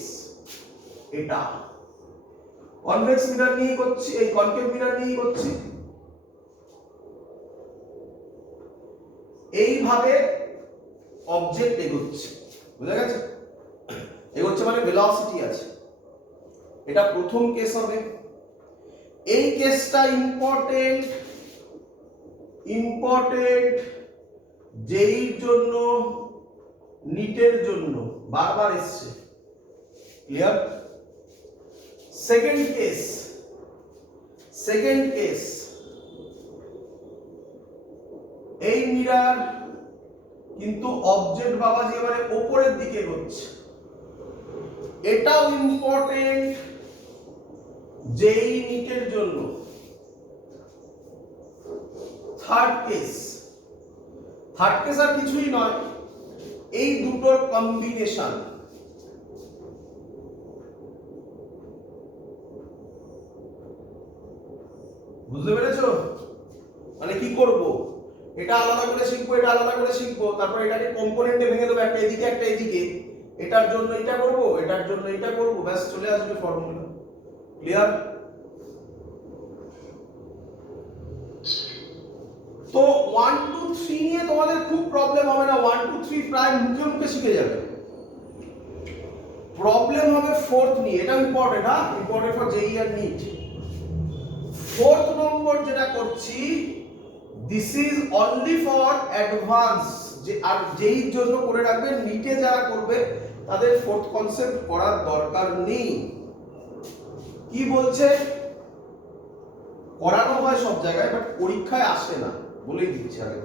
এটা, কনভেক্স মিরর নিয়ে করছি, এই কনকেভ মিরর নিয়ে করছি। এইভাবে অবজেক্ট এগোচ্ছে, বুঝা গেছে? এগোচ্ছে মানে ভেলোসিটি আছে, এটা প্রথম কেস হবে। এই কেসটা ইম্পর্টেন্ট, যেইর জন্য, নিটের জন্য বারবার এসছে। ক্লিয়ার? সেকেন্ড কেস, এই মিরর কিন্তু অবজেক্ট বাবাজি এবারে উপরের দিকে এগোচ্ছে, এটাও ইম্পর্টেন্ট যেই নিটের জন্য। থার্ড কেস আর কিছুই নয়, এই দুটোর কম্বিনেশন। বুঝতে পেরেছো? মানে কি করব, এটা আলাদা করে শিখবো, এটা আলাদা করে শিখবো, তারপর এটাকে কম্পোনেন্টে ভেঙে দেবো, একটা এদিকে একটা এদিকে, এটার জন্য এটা করব, এটার জন্য এটা করব, ব্যাস চলে আসবে ফর্মুলা। ক্লিয়ার? তো 1 2 3 নিয়ে তোমাদের খুব প্রবলেম হবে না, 1 2 3 প্রায় মুখে মুখে শিখে যাবে। প্রবলেম হবে ফোর্থ নিয়ে, এটা ইম্পর্টেন্ট, হ্যাঁ, ইম্পর্টেন্ট ফর জেই আর নিট। ফোর্থ নম্বর যেটা করছি, this is only for advance, যে আর যেই জন্য করে রাখবেন, নিটে যারা করবে তাদের ফোর্থ কনসেপ্ট করার দরকার নেই। কি বলছে? করানো হয় সব জায়গায়, বাট পরীক্ষায় আসে না, বলেই দিচ্ছি আগে।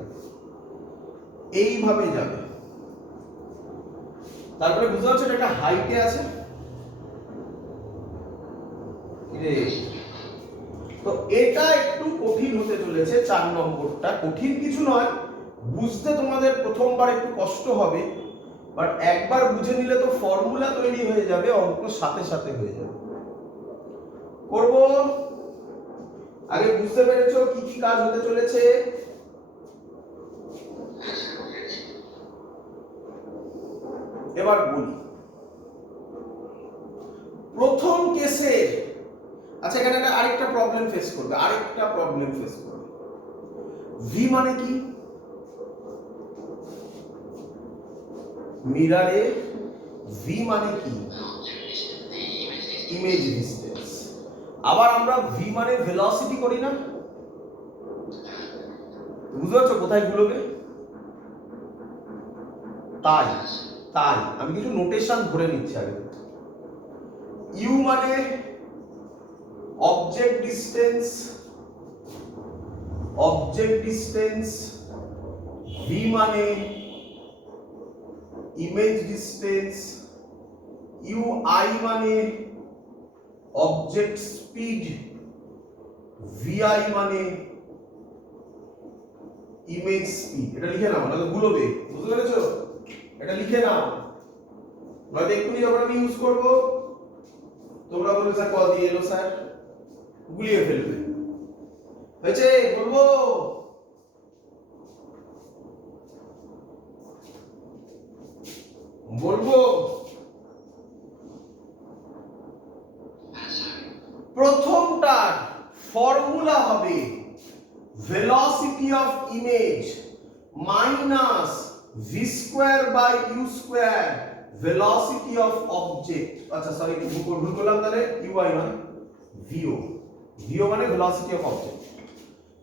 এইভাবে যাবে, তারপরে বুঝতে পারছো এটা একটা হাইটে আছে। তো এটা একটু কঠিন হতে চলেছে, 4 নম্বরটা। কঠিন কিছু নয়, বুঝতে তোমাদের প্রথমবার একটু কষ্ট হবে, বাট একবার বুঝে নিলে তো ফর্মুলা তৈরি হয়ে যাবে, অঙ্ক সাথে সাথে হয়ে যাবে। করব, আগে বুঝতে পেরেছো কি কি কাজ হতে চলেছে? এবার বলি প্রথম কেসে। আচ্ছা, এখানে আরেকটা প্রবলেম ফেস করবে, ভি মানে কি? মিররে ভি মানে কি? Image distance. আবার আমরা ভি মানে ভেলোসিটি করি না? বুঝতে পারছো কোথায় গুলোবে? তাই আমি কিছু নোটেশন ধরে নিচ্ছি আগে। ইউ মানে অবজেক্ট ডিসটেন্স, ভি মানে ইমেজ ডিসটেন্স, ইউ আই মানে অবজেক্ট স্পিড, ভি আই মানে ইমেজ স্পিড। এটা লিখে নাও, নাহলে গুলোবে। বুঝতে পেরেছো? এটা লিখে নাও, নয়তো এক্ষুনি যখন আমি ইউজ করব তোমরা বলবে স্যার কল দিয়ে এলো, স্যার গুলিয়ে ফেলবে। হয়েছে? বলবো velocity of image minus v square by u square velocity of object, আচ্ছা সরি ভুল করলাম, তাহলে ui নয় vo মানে velocity of object,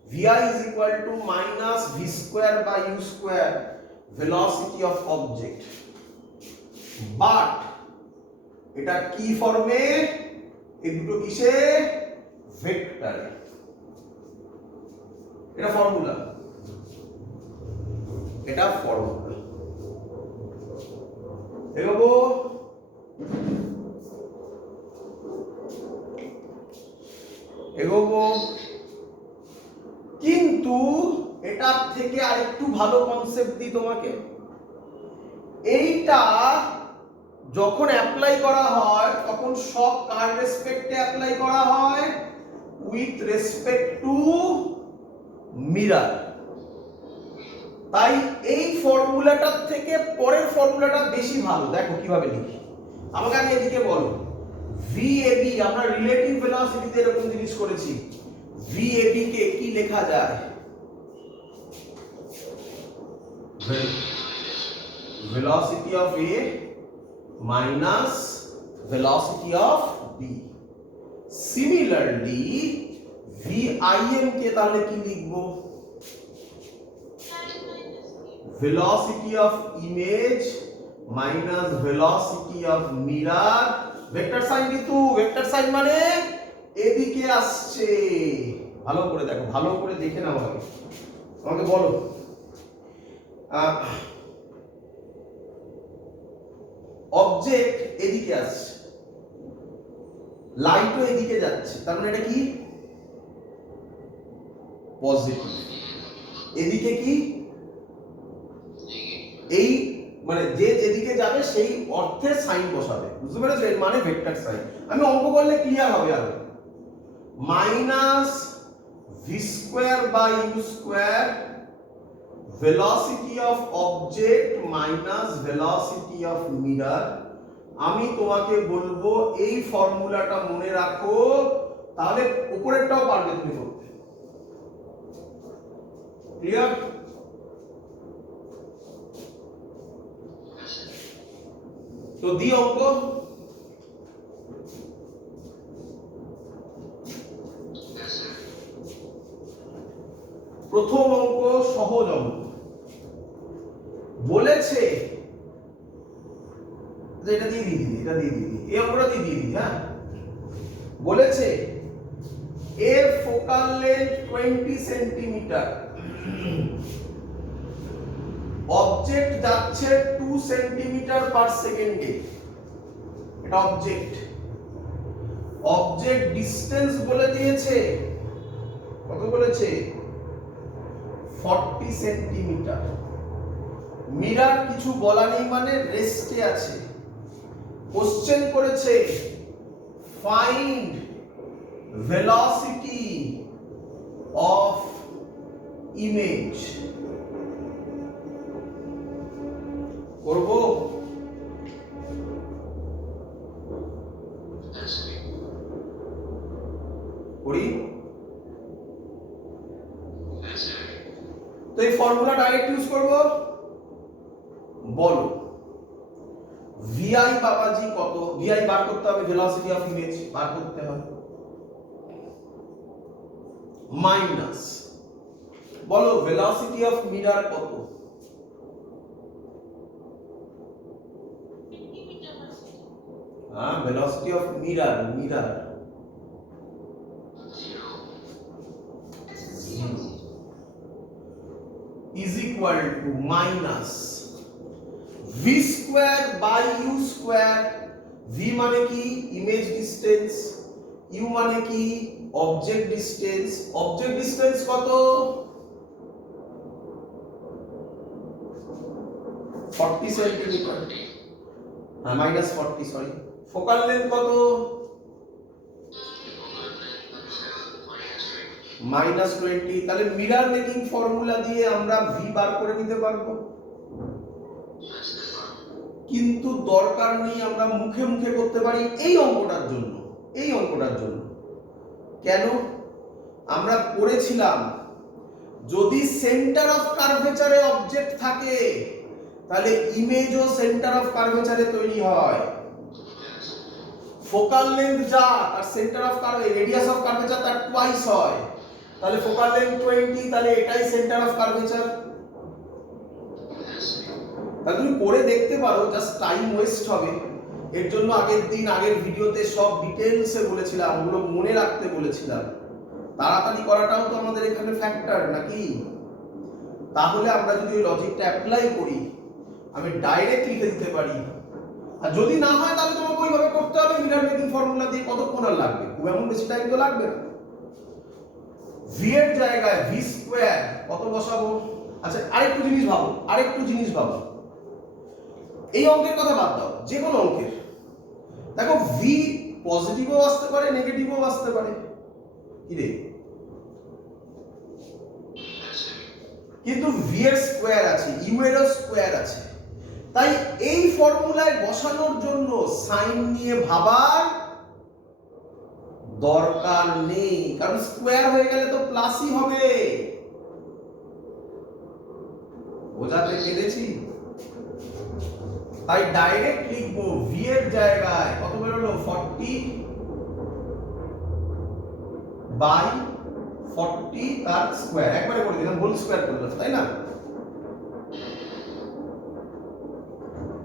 vi is equal to minus v square by u square velocity of object, but এটা কি ফর্মে, এই দুটো কিসে, ভেক্টর, এটা ফর্মুলা, এটা ফর্মুলা। এগোবো, কিন্তু এটার থেকে আরেকটু ভালো কনসেপ্ট দিই তোমাকে। এইটা যখন অ্যাপ্লাই করা হয় তখন সব কার রেসপেক্টে অ্যাপ্লাই করা হয়, উইথ রেসপেক্ট টু মিরর। তাই এই ফর্মুলাটার থেকে পরের ফর্মুলাটা বেশি ভালো। দেখো কিভাবে লিখি, আমাকে আগে এদিকে বলো। VAB আমরা রিলেটিভ ভেলোসিটিতে এরকম জিনিস করেছি। VAB কে কি লেখা যায়, velocity of A minus velocity of B. Similarly VIM কে তাহলে কি লিখবো, velocity of image minus velocity of mirror, vector sign কিন্তু ভেক্টর সাইন মানে এদিকে আসছে। ভালো করে দেখো, ভালো করে দেখে নাও, আমাকে বলো। অবজেক্ট এদিকে আসছে, লাইটও এদিকে যাচ্ছে, তার মানে এটা কি পজিটিভ। এদিকে কি, এই মানে যে যেদিকে যাবে সেই অর্থে সাইন বসাবে, বুঝতে পেরেছো? এর মানে ভেক্টর সাইন। আমি অঙ্ক করলে ক্লিয়ার হবে আরো। Minus v square by u square velocity of object minus velocity of mirror। আমি তোমাকে বলবো এই ফর্মুলাটা মনে রাখো, তাহলে উপরেরটাও পারবে তুমি করতে। ক্লিয়ার? তো দি অঙ্ক, প্রথম অঙ্ক সহজ অঙ্ক। বলেছে এটা দিয়ে দিই, এটা দিয়ে দিই, এই অঙ্কটা দিয়ে দিই। হ্যাঁ, বলেছে এর ফোকাল লেন্থ 20 সেন্টিমিটার, অবজেক্ট যাচ্ছে 2 সেন্টিমিটার পার সেকেন্ডে। এটা অবজেক্ট ডিসটেন্স বলে দিয়েছে, কত বলেছে, 40 সেন্টিমিটার। মিরর কিছু বলা নেই মানে রেস্টে আছে। কোশ্চেন করেছে ফাইন্ড ভেলোসিটি অফ ইমেজ। করব, করি। তো এই ফর্মুলা ডাইরেক্ট ইউজ করব। বলো ভিআই বাবাজি কত, ভিআই বার করতে হবে, ভেলোসিটি অফ ইমেজ বার করতে হবে, মাইনাস বলো ভেলোসিটি অফ মিরর কত, হ্যাঁ velocity of mirror is equal to minus v square by u square। v মানে কি ইমেজ ডিসটেন্স, u মানে কি অবজেক্ট ডিসটেন্স। অবজেক্ট ডিসটেন্স কত, 40 সেন্টিমিটার, হ্যাঁ মাইনাস 40 সরি। ফোকাল লেন্থ কত, -20। তাহলে মিরর মেকিং ফর্মুলা দিয়ে আমরা v বার করে নিতে পারবো, কিন্তু দরকার নেই, আমরা মুখে মুখে করতে পারি এই অঙ্কটার জন্য। কেন, আমরা পড়েছিলাম যদি সেন্টার অফ কার্ভেচারে অবজেক্ট থাকে তাহলে ইমেজও সেন্টার অফ কার্ভেচারে তৈরি হয়। ফোকাল লেন্থ যা তার centre of radius of curvature তার টুয়াইস হয়, তাহলে ফোকাল লেন্থ 20, তাহলে এটাই সেন্টার অফ কার্ভেচার। তাহলে তুমি করে দেখতে পারো, জাস্ট টাইম ওয়েস্ট হবে। এর জন্য আগের দিন আগের ভিডিওতে সব ডিটেইলসে বলেছিলাম, ওগুলো মনে রাখতে বলেছিলাম। তাড়াতাড়ি করাটাও তো আমাদের এখানে ফ্যাক্টর নাকি? তাহলে আমরা যদি ওই লজিকটা অ্যাপ্লাই করি, আমি ডাইরেক্ট লিখে দিতে পারি। আর যদি না হয় তাহলে তোমাকে ওইভাবে করতে হবে মিরর মেকিং ফর্মুলা দিয়ে। কতক্ষণ আর লাগবে? খুব এমন বেশি টাইম তো লাগবে না। ভি এর জায়গায় ভি স্কয়ার কত বসাবো? আচ্ছা আরেকটু জিনিস ভাবো, এই অঙ্কের কথা বাদ দাও, যে কোনো অঙ্কের। দেখো ভি পজিটিভও আসতে পারে, নেগেটিভও আসতে পারে, কি রে? কিন্তু ভি এর স্কয়ার আছে, ইউ এরও স্কয়ার আছে, তাই এই ফর্মুলায় বসানোর জন্য সাইন নিয়ে ভাবার দরকার নেই, কারণ স্কয়ার হয়ে গেলে তো প্লাসই হবে। বোঝাতে পেরেছি? তাই ডাইরেক্ট লিখবো ভি এর জায়গায় কত বেরোলো? 40/40 তার স্কয়ার, একবারে করে দিলাম, হোল স্কয়ার করলাম, তাই না?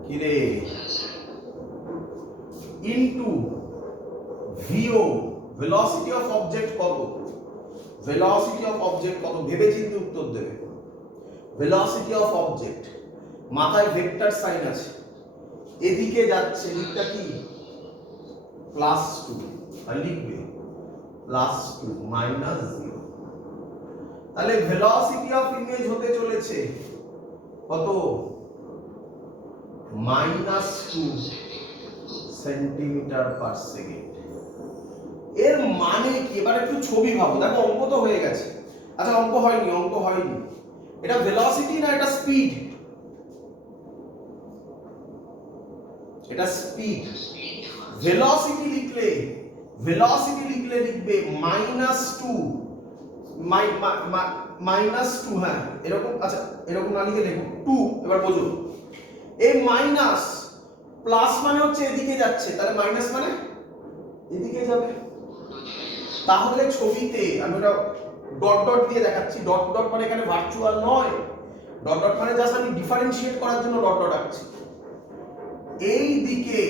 কি রে? ইনটু ভিও, ভেলোসিটি অফ অবজেক্ট কত? ভেলোসিটি অফ অবজেক্ট কত ভেবে চিন্তে উত্তর দেবে। ভেলোসিটি অফ অবজেক্ট, মাথায় ভেক্টর সাইন আছে, এদিকে যাচ্ছে, দিকটা কি? +2, আর লিখবে +2 -0। তাহলে ভেলোসিটি অফ ইমেজ হতে চলেছে কত? -2 সেন্টিমিটার পার সেকেন্ড। এর মানে কি? এবার একটু ছবি ভাবো। দেখো অঙ্ক তো হয়ে গেছে। আচ্ছা অঙ্ক হয়নি। এটা ভেলোসিটি না এটা স্পিড? এটা স্পিড। ভেলোসিটি লিখলে লিখবে -2 -2, হ্যাঁ এরকম। আচ্ছা এরকম না লিখে লেখো 2। এবার বোঝো, এই মাইনাস প্লাস মানে হচ্ছে এদিকে যাচ্ছে, তাহলে মাইনাস মানে এদিকে যাবে। তাহলে ছবিতে আমি ওটা ডট ডট দিয়ে দেখাচ্ছি। ডট ডট মানে এখানে ভার্চুয়াল নয়, ডট ডট মানে জাস্ট আমি ডিফারেন্সিয়েট করার জন্য ডট ডট আঁকছি। এই দিকে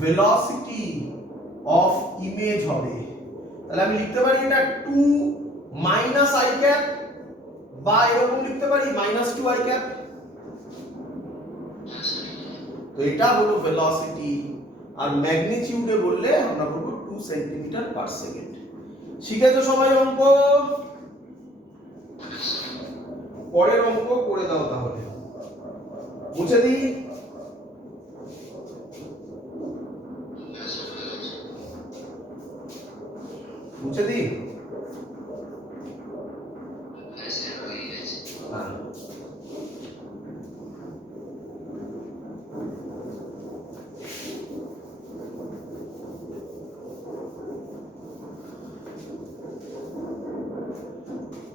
ভেলোসিটি অফ ইমেজ হবে, তাহলে আমি লিখতে পারি এটা 2 মাইনাস আই ক্যাপ, বা এরকম লিখতে পারি -2 আই ক্যাপ। তো এটা হলো ভেলোসিটি। আর ম্যাগনিটিউডে বললে আমরা বলবো 2 সেন্টিমিটার পার সেকেন্ড। শিখেছো সবাই অঙ্ক? পরের অঙ্ক করে দাও তাহলে, মুছে দিই। মুছে দিই।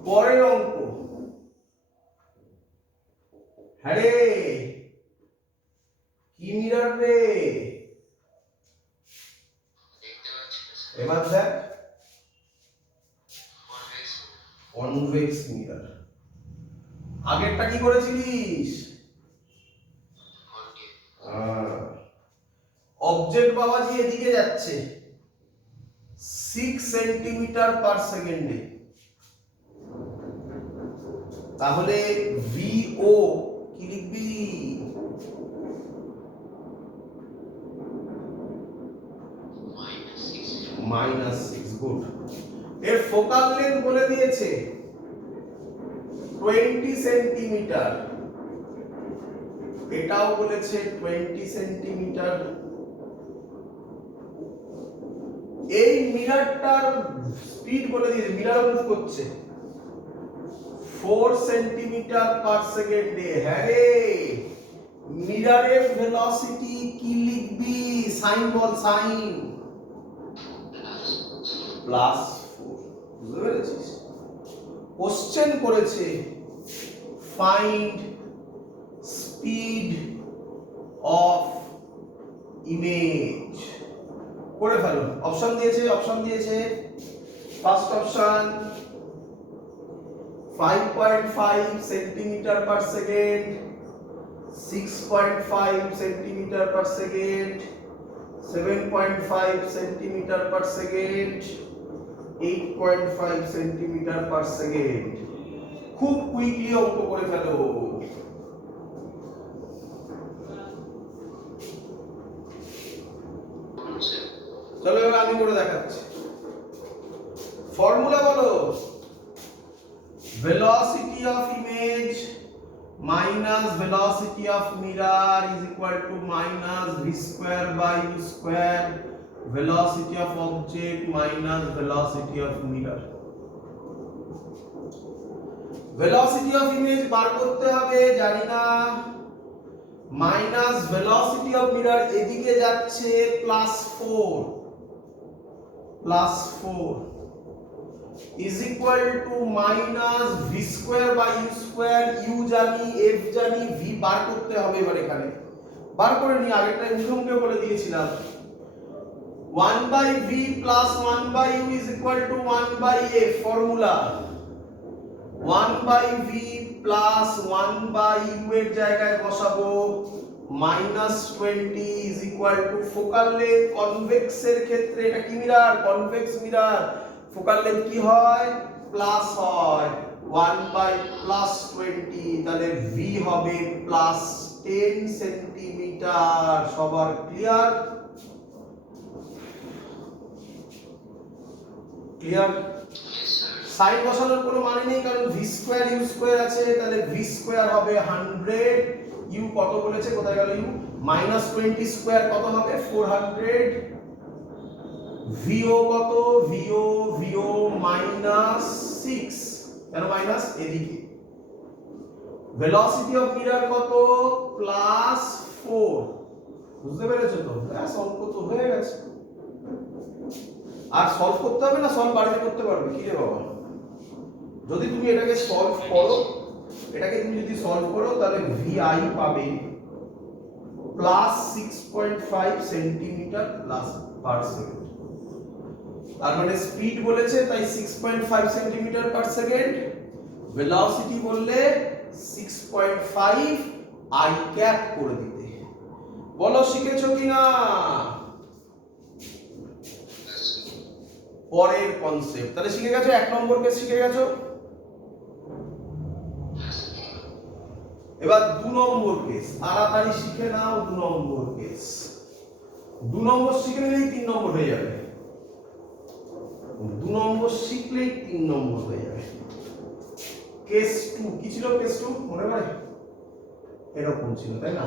পরের অঙ্ক, হ্যাঁ রে কি মিরর রে? এবার দেখ কনভেক্স মিরর। আগেরটা কি করেছিলিস? অবজেক্ট বাবাজি এদিকে যাচ্ছে 6 সেন্টিমিটার পার সেকেন্ডে, তাহলে ভিও কি লিখবি? -6। গুড। এর ফোকাল লেন্থ বলে দিয়েছে 20 সেন্টিমিটার, এটাও বলেছে 20 সেন্টিমিটার। এই মিররটার স্পিড বলে দিয়েছে, মিরর মুভ করছে 4 সেন্টিমিটার পার সেকেন্ডে। হ্যাঁ রে, মিররের ভেলোসিটি কি লিখবি? সাইন বল, সাইন +4। বুঝতে পেরেছিস? কোশ্চেন করেছে ফাইন্ড স্পিড অফ ইমেজ, করে ফেলো। অপশন দিয়েছে first option 5.5 centimetre per second, 6.5 centimetre per second, 7.5 centimetre per second, 8.5 centimetre per second. খুব কুইকলি অঙ্ক করে ফেলো। চলো এবার আমি করে দেখাচ্ছি। ফর্মুলা বলো, velocity of image minus velocity of mirror is equal to minus v square by u square, velocity of object minus velocity of mirror। velocity of image বার করতে হবে, জানি না, মাইনাস velocity of mirror এদিকে যাচ্ছে +4 is equal to minus v square by u square, u জানি, f জানি, v বার করতে হবে। এবার এখানে বার করে নি, আগেরটা নিয়মকে বলে দিয়েছিলাম 1 by v plus 1 by u is equal to 1 by f। Formula 1 by v plus 1 by u এর জায়গায় বসাবো -20 is equal to focal length convex এর ক্ষেত্রে এটা কি mirror, convex mirror, focal length কি হয়, প্লাস হয় 1 by +20, তাহলে v হবে +10 সেন্টিমিটার। সবার ক্লিয়ার? সাইন বসানোর কোনো মানে নেই, কারণ v স্কয়ার u স্কয়ার আছে, তাহলে v স্কয়ার হবে 100, u কত বলেছে, কোথায় গেল u, -20 স্কয়ার কত হবে 400, VO কত, VO -6, কেন মাইনাস, এদিকে ভেলোসিটি অফ মিরর কত, +4। বুঝতে পেরেছো তো? ব্যাস, অঙ্ক তো হয়ে গেছে। আর সলভ করতে হবে না, সলভ বাড়িতে করতে পারবে। কি রে বাবা, যদি তুমি এটাকে সলভ করো, তাহলে VI পাবে +6.5 সেন্টিমিটার পার সেকেন্ড। তার মানে স্পিড বলেছে, তাই 6.5 সেন্টিমিটার পার সেকেন্ড, ভেলোসিটি বললে 6.5 আই ক্যাপ করে দিতে। বলো শিখেছো কিনা? পরের কনসেপ্ট তাহলে শিখে গেছো, 1 নম্বর কেস শিখে গেছো। এবার 2 নম্বর কেস তাড়াতাড়ি শিখে নাও। 2 নম্বর কেস, 2 নম্বর শিখে নিলেই 3 নম্বর হয়ে যাবে। 2 নম্বর শিখলেই 3 নম্বর হয়ে যাবে। কেস 2 কি ছিল? কেস 2 মনে পড়ে? এরকম ছিল, তাই না?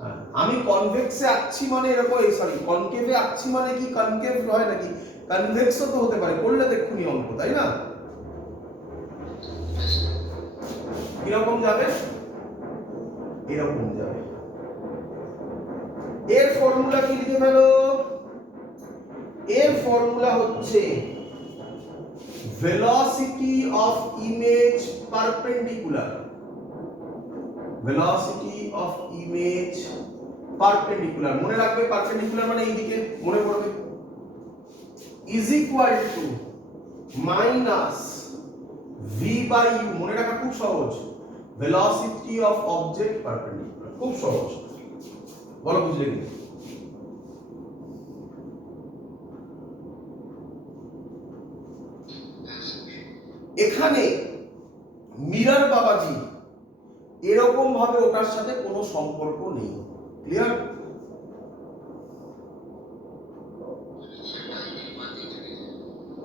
হ্যাঁ, আমি কনভেক্সে আঁকছি মানে এরকম, সরি কনকেভে আঁকছি মানে কি কনকেভ হয় নাকি, কনভেক্সও তো হতে পারে, করলে দেখুনি অঙ্ক, তাই না? কিরকম যাবে? এরকম যাবে। এর ফর্মুলা কি লিখে ফেলো? এর ফর্মুলা হচ্ছে velocity of image perpendicular, velocity of image perpendicular, মনে রাখবে পারপেন্ডিকুলার মানে এইদিকে, মনে পড়বে, is equal to minus v by u, মনে রাখা খুব সহজ, velocity of object perpendicular, খুব সহজ। বলো বুঝলে কি? এখানে মিরর বাবাজি এরকম ভাবে ওটার সাথে কোনো সম্পর্ক নেই। ক্লিয়ার?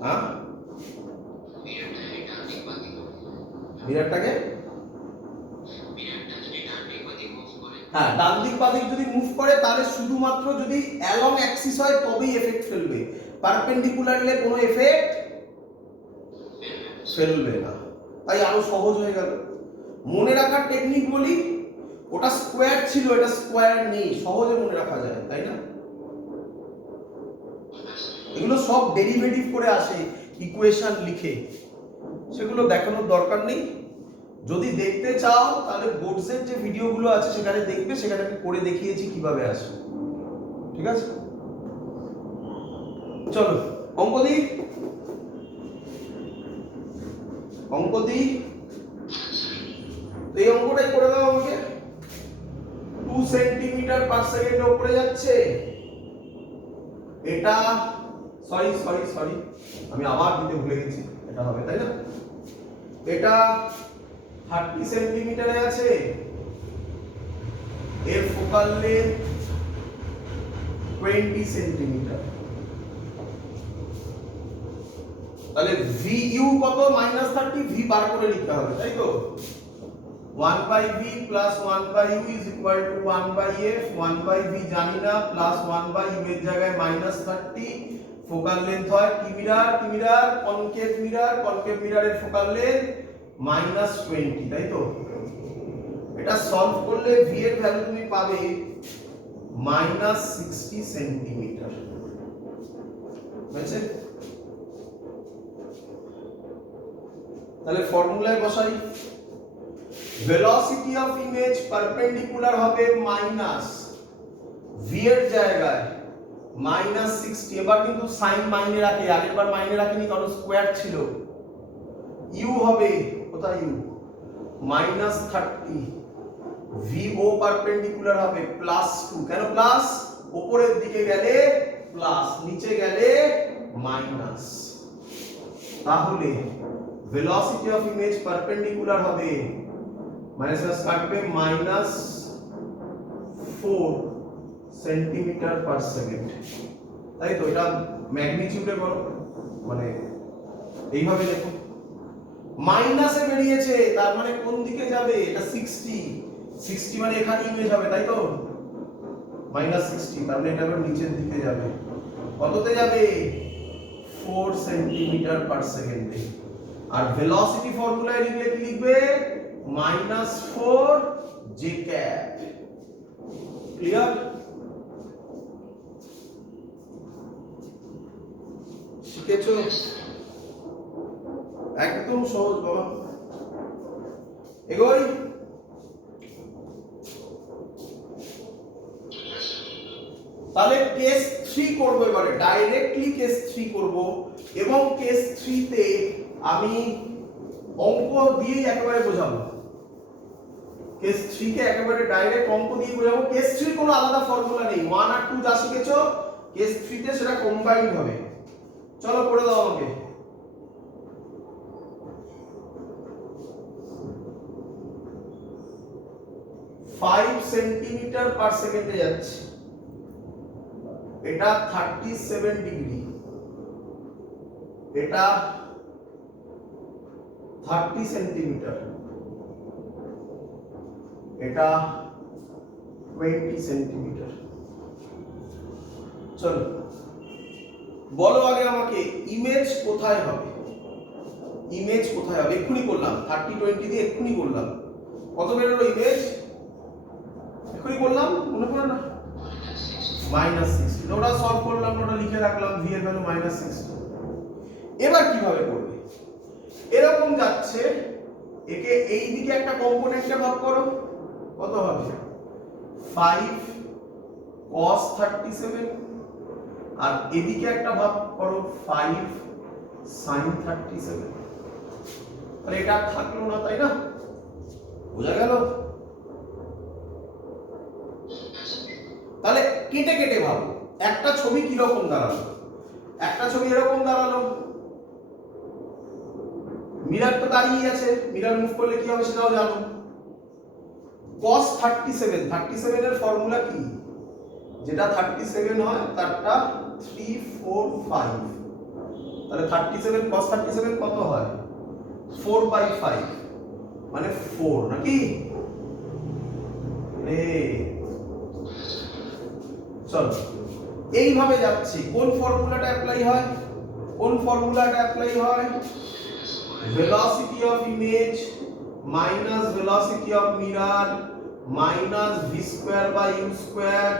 হ্যাঁ, মিররটাকে হ্যাঁ ডান দিক বাঁ দিক যদি মুভ করে, তাহলে শুধুমাত্র যদি অ্যালং অ্যাক্সিস হয় তবেই এফেক্ট ফেলবে, পারপেন্ডিকুলারলি কোনো এফেক্ট ফেলবে না। তাই আরো সহজ হয়ে গেল। মনে রাখার টেকনিক বলি, ওটা স্কোয়ার ছিল, এটা স্কোয়ার নেই, সহজে মনে রাখা যায়, তাই না? এগুলো সব ডেরিভেটিভ করে আসে ইকুয়েশন লিখে। সেগুলো দেখানোর দরকার নেই। যদি দেখতে চাও তাহলে বোর্ডসের যে ভিডিওগুলো আছে সেখানে দেখবে, সেখানে আমি করে দেখিয়েছি কিভাবে আসে। ঠিক আছে, চলো অঙ্ক দিই। এই অঙ্কটাই করে দাও আমাকে। 2 সেন্টিমিটার পার সেকেন্ডে উপরে যাচ্ছে। এটা সরি আমি আবার দিতে ভুলে গেছি, এটা হবে তাই না? এটা 30 সেন্টিমিটারে আছে, এর ফোকাল লেন্থ 20 সেন্টিমিটার। তাহলে VU কত? -30, V বার করে লিখতে হবে, তাই তো? 1/v plus 1/u is equal to 1/f, 1/v জানি না, প্লাস 1/u এর জায়গায় -30। ফোকাল লেন্থ হয় কি মিরার কনকেভ মিরারের ফোকাল লেন্থ -20, তাই তো? এটা সলভ করলে v এর ভ্যালু তুমি পাবে -60 সেন্টিমিটার। বুঝছেন? তাহলে ফর্মুলায় বসাই। ভেলোসিটি অফ ইমেজ পারপেন্ডিকুলার হবে মাইনাস v এর জায়গায় -60। এবার কিন্তু সাইন মাইনে রাখে, আগেরবার মাইনে রাখেনি কারণ স্কয়ার ছিল। u হবে কোথায়? u -30। VO পারপেন্ডিকুলার হবে +2। কেন প্লাস? উপরের দিকে গেলে প্লাস, নিচে গেলে মাইনাস। তাহলে ভেলোসিটি অফ ইমেজ পারপেন্ডিকুলার হবে মাইনাস কাটবে -4 সেন্টিমিটার পার সেকেন্ড, তাই তো? এটা ম্যাগনিটিউডে বলো, মানে এইভাবে দেখো, মাইনাসে বেরিয়েছে, তার মানে কোন দিকে যাবে? এটা 60 মানে এখানে ইমেজ হবে, তাই তো? -60, তার মানে এটা আবার নিচের দিকে যাবে। কততে যাবে? 4 সেন্টিমিটার পার সেকেন্ডে। আর ভেলোসিটি ফর্মুলায় লিখলে কি লিখবে? -4 j ক্যাপ। ক্লিয়ার? শিখেছো? একদম সহজ বাবা। এগোই। তাহলে কেস 3 করব, এবারে ডাইরেক্টলি কেস 3 করব, এবং কেস 3 তে আমি অঙ্ক দিয়ে একেবারে বোঝাবো। কেস 3 কে একেবারে ডাইরেক্ট অঙ্ক দিয়ে বোঝাবো। কেস 3 কোনো আলাদা ফর্মুলা নেই, 1 আর 2 যা শিখেছো কেস 3 তে সেটা কম্বাইন্ড হবে। চলো করে দাও আমাকে। ফাইভ সেন্টিমিটার পার সেকেন্ডে যাচ্ছে, এটা 37 ডিগ্রি, এটা 30 সেন্টিমিটার, এটা 20 সেন্টিমিটার। চলো বলো আগে আমাকে ইমেজ কোথায় হবে? ইমেজ কোথায় হবে? এক্ষুনি করলাম, 30-20 দিয়ে এক্ষুনি করলাম। কত বেরোলো ইমেজ? এক্ষুনি করলাম, মনে পড়ে না? -60। ওটা সলভ করলাম, ওটা লিখে রাখলাম, v এর ভ্যালু -60। এবার কিভাবে করবে? এরকম যাচ্ছে, একে এই দিকে একটা কম্পোনেন্টে ভাগ করো, কত হবে? 5 cos 37, আর এদিকে একটা ভাগ করো 5 sin 37। তাহলে এটা থাকলো না, তাই না? বোঝা গেল? তাহলে কেটে কেটে ভাবো, একটা ছবি কি রকম দাঁড়ালো? একটা ছবি এরকম দাঁড়ালো, মিরর তো দাঁড়িয়ে আছে, মিরর মুভ করলে কি হবে সেটাও জানো। cos 37 এর ফর্মুলা কি? যেটা 37 হয় তারটা 3 4 5। তাহলে 37 cos 37 কত হয়? 4/5, মানে 4 নাকি? চলো এইভাবে যাচ্ছি। কোন ফর্মুলাটা অ্যাপ্লাই হয়? velocity of image minus velocity of mirror minus v square by u square,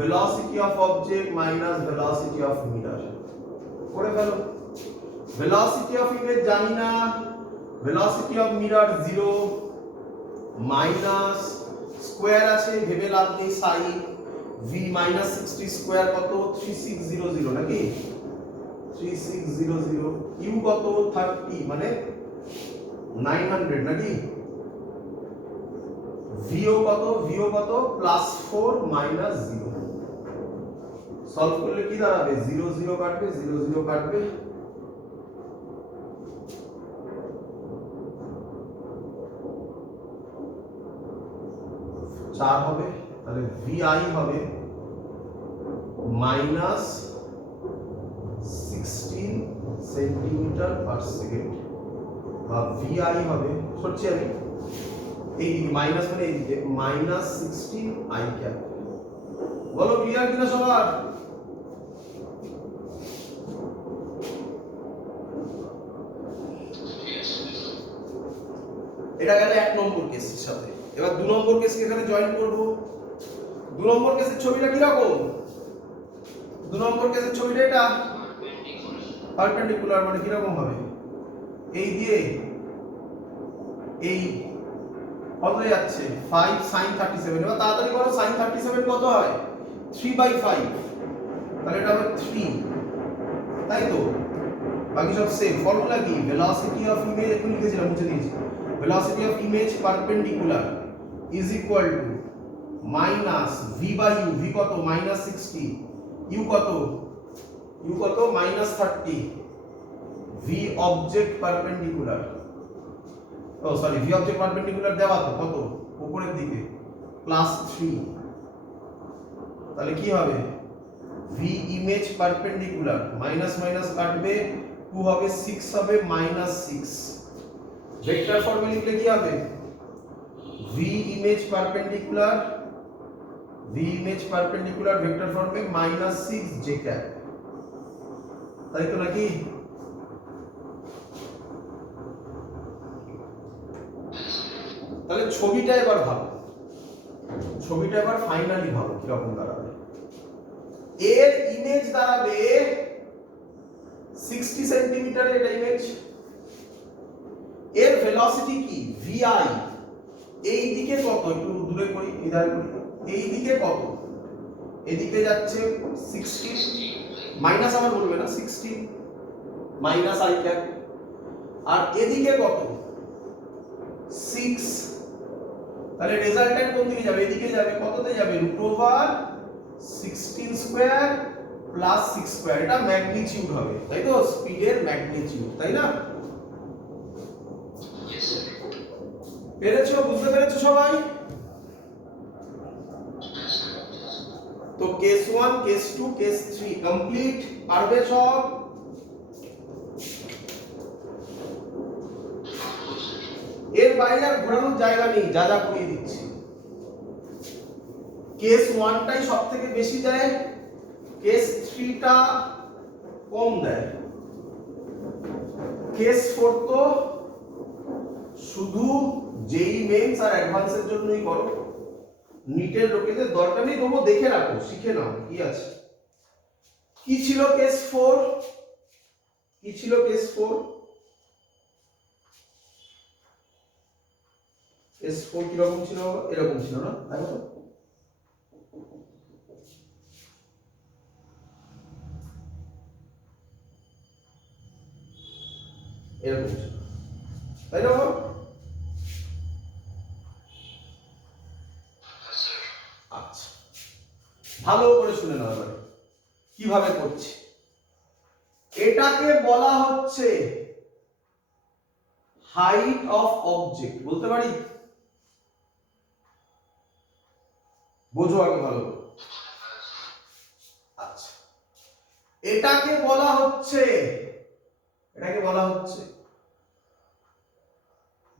velocity of object minus velocity of mirror। করে ফেলো। velocity of image জানি না, velocity of mirror 0 minus square আছে ভেবে লাভ নেই সাইন v মাইনাস 60 স্কোয়ার কত 3600 নাকি 3600 you কত 30 মানে 900 নাকি ভিও কত +4 মাইনাস 0 সলভ করলে কি দাঁড়াবে 0 0 কাটবে 0 0 কাটবে 4 হবে তাহলে VI হবে মাইনাস 16 সেন্টিমিটার পার সেকেন্ড বা VI হবে সরছি আমি এই মাইনাস মানে এই দিকে মাইনাস 16 I ক্যাপ বলো ক্লিয়ার কিনা সবার এটা গেল 1 নম্বর কেসের সাথে এবার 2 নম্বর কেসকে এখানে জয়েন করব 2 নম্বর কেসের ছবিটা কি রকম 2 নম্বর কেসের ছবিটা এটা পারপেন্ডিকুলার মানে কি রকম হবে এই দিয়ে এই কত যাচ্ছে 5 sin 37 এবার তাড়াতাড়ি করো sin 37 কত হয় 3/5 তাহলে এটা হবে 3 তাই তো বাকি সব সেম ফর্মুলা কি ভেলোসিটি অফ ইমেজ একটু লিখেছিলাম মুছে দিয়েছি velocity of image perpendicular is equal to minus v by u v কত minus 60 u কত minus 30 v object perpendicular v object perpendicular দেওয়া তো কত উপরের দিকে plus 3 তাহলে কি হবে v image perpendicular minus minus কাটবে 2 হবে 6 হবে minus 6 वेक्टर फॉर्म में लिखले কি হবে v image perpendicular vector form में -6 j कैप তাই তো নাকি তাহলে ছবিটা এবার ভাবো ছবিটা এবার ফাইনালি ভাবো কি রকম দাঁড়াবে এর ইমেজ দাঁড়াবে 60 সেন্টিমিটার এর ইমেজ এর ভেলোসিটি কি vi এই দিকে কত একটু দূরে করি ইধারে করি এই দিকে কত এদিকে যাচ্ছে 16 মাইনাস আমার বলবে না 16 মাইনাস i ক্যাপ আর এদিকে কত 6 তাহলে রেজাল্ট্যান্ট কোন দিকে যাবে এদিকে যাবে কততে যাবে √16 স্কয়ার প্লাস 6 স্কয়ার এটা ম্যাগনিটিউড হবে তাই তো স্পিডের ম্যাগনিটিউড তাই না পেরেছো বুঝতে পেরেছো সবাই তো কেস 1 কেস 2 কেস 3 কমপ্লিট পারবে সব এর বাইরে আর ঘোরানোর জায়গা নেই যা যা করিয়ে দিচ্ছি কেস 1 টাই সবথেকে বেশি দেয় কেস 3 টা কম দেয় কেস 4 তো শুধু যেই মেন্স আর অ্যাডভান্সের জন্যই করো নিটের লোকেদের দরকার নেই তবুও দেখে রাখো শিখে নাও কি আছে কি ছিল কেস 4 কেস 4 কি রকম ছিল এরকম ছিল না দেখো তো এরকম ছিল তাই না আচ্ছা ভালো করে শুনে নাও এবারে কিভাবে করছি এটাকে বলা হচ্ছে হাইট অফ অবজেক্ট বলতে পারি বোঝো আগে ভালো আচ্ছা এটাকে বলা হচ্ছে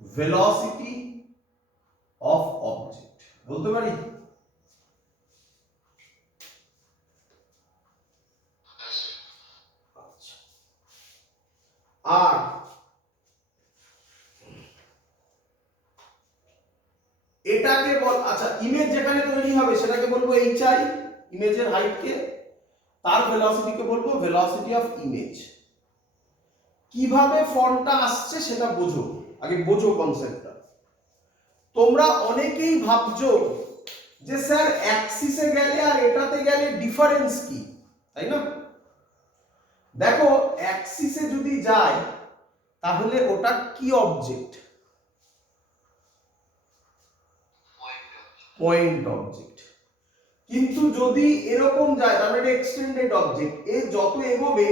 ভেলোসিটি অফ অবজেক্ট বলতে পারি আচ্ছা আর এটাকে বল আচ্ছা ইমেজ যেখানে তৈরি হবে সেটাকে বলবো hi ইমেজের হাইট কে তার ভেলোসিটিকে বলবো ভেলোসিটি অফ ইমেজ কিভাবে ফর্মটা আসছে সেটা বোঝো, আগে বোঝো কনসেপ্টটা। তোমরা অনেকেই ভাবছো যে স্যার অ্যাক্সিসে গেলে আর এটাতে গেলে ডিফারেন্স কি, তাই না? দেখো অ্যাক্সিসে যদি যায় তাহলে ওটা কি অবজেক্ট? Point object. কিন্তু যদি এরকম যায় তাহলে এটা এক্সটেন্ডেড অবজেক্ট। এ যত এগোবে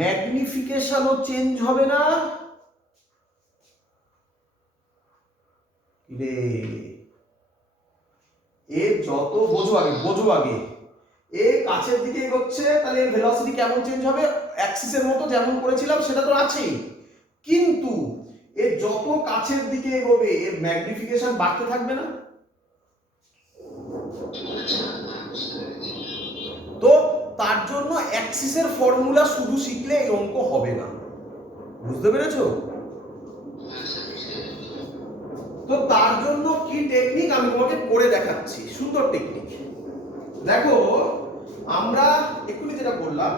ম্যাগনিফিকেশনও চেঞ্জ হবে না রে? এ যত বোঝো আগে এ কাছের দিকে এগোচ্ছে, তাহলে এর ভেলোসিটি কেমন চেঞ্জ হবে? অ্যাক্সিসের মতো যেমন করেছিলাম সেটা তো আছেই, কিন্তু এ যত কাছের দিকে এগোবে এর ম্যাগনিফিকেশন বাড়তে থাকবে না? তো তার জন্য অ্যাক্সিসের ফর্মুলা শুধু শিখলে এই অঙ্ক হবে না, বুঝতে পেরেছো? তো তার জন্য কি টেকনিক আমি তোমাকে করে দেখাচ্ছি, সুন্দর টেকনিক। দেখো আমরা এক্ষুনি যেটা বললাম,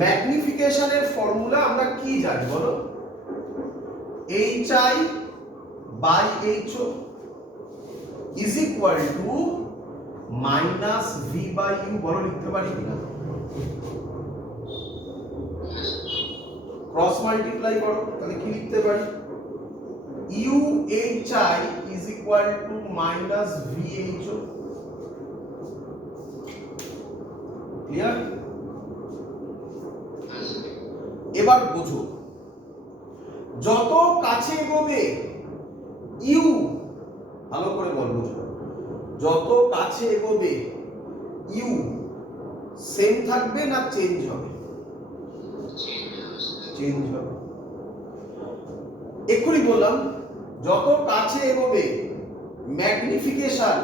ম্যাগনিফিকেশনের ফর্মুলা আমরা কি জানি বলো? hi by ho is equal to minus v by u, বলো লিখতে পারি কিনা? ক্রস মাল্টিপ্লাই করো, তাহলে কি লিখতে পারি? u hi is equal to minus v ho, clear? এবার বোঝো, যত কাছে এগোবে ইউ, ভালো করে বল, বোঝো, যত কাছে এগোবে ইউ সেম থাকবে না চেঞ্জ হবে? চেঞ্জ হবে। এক্ষুনি বললাম যত কাছে এগোবে ম্যাগনিফিকেশন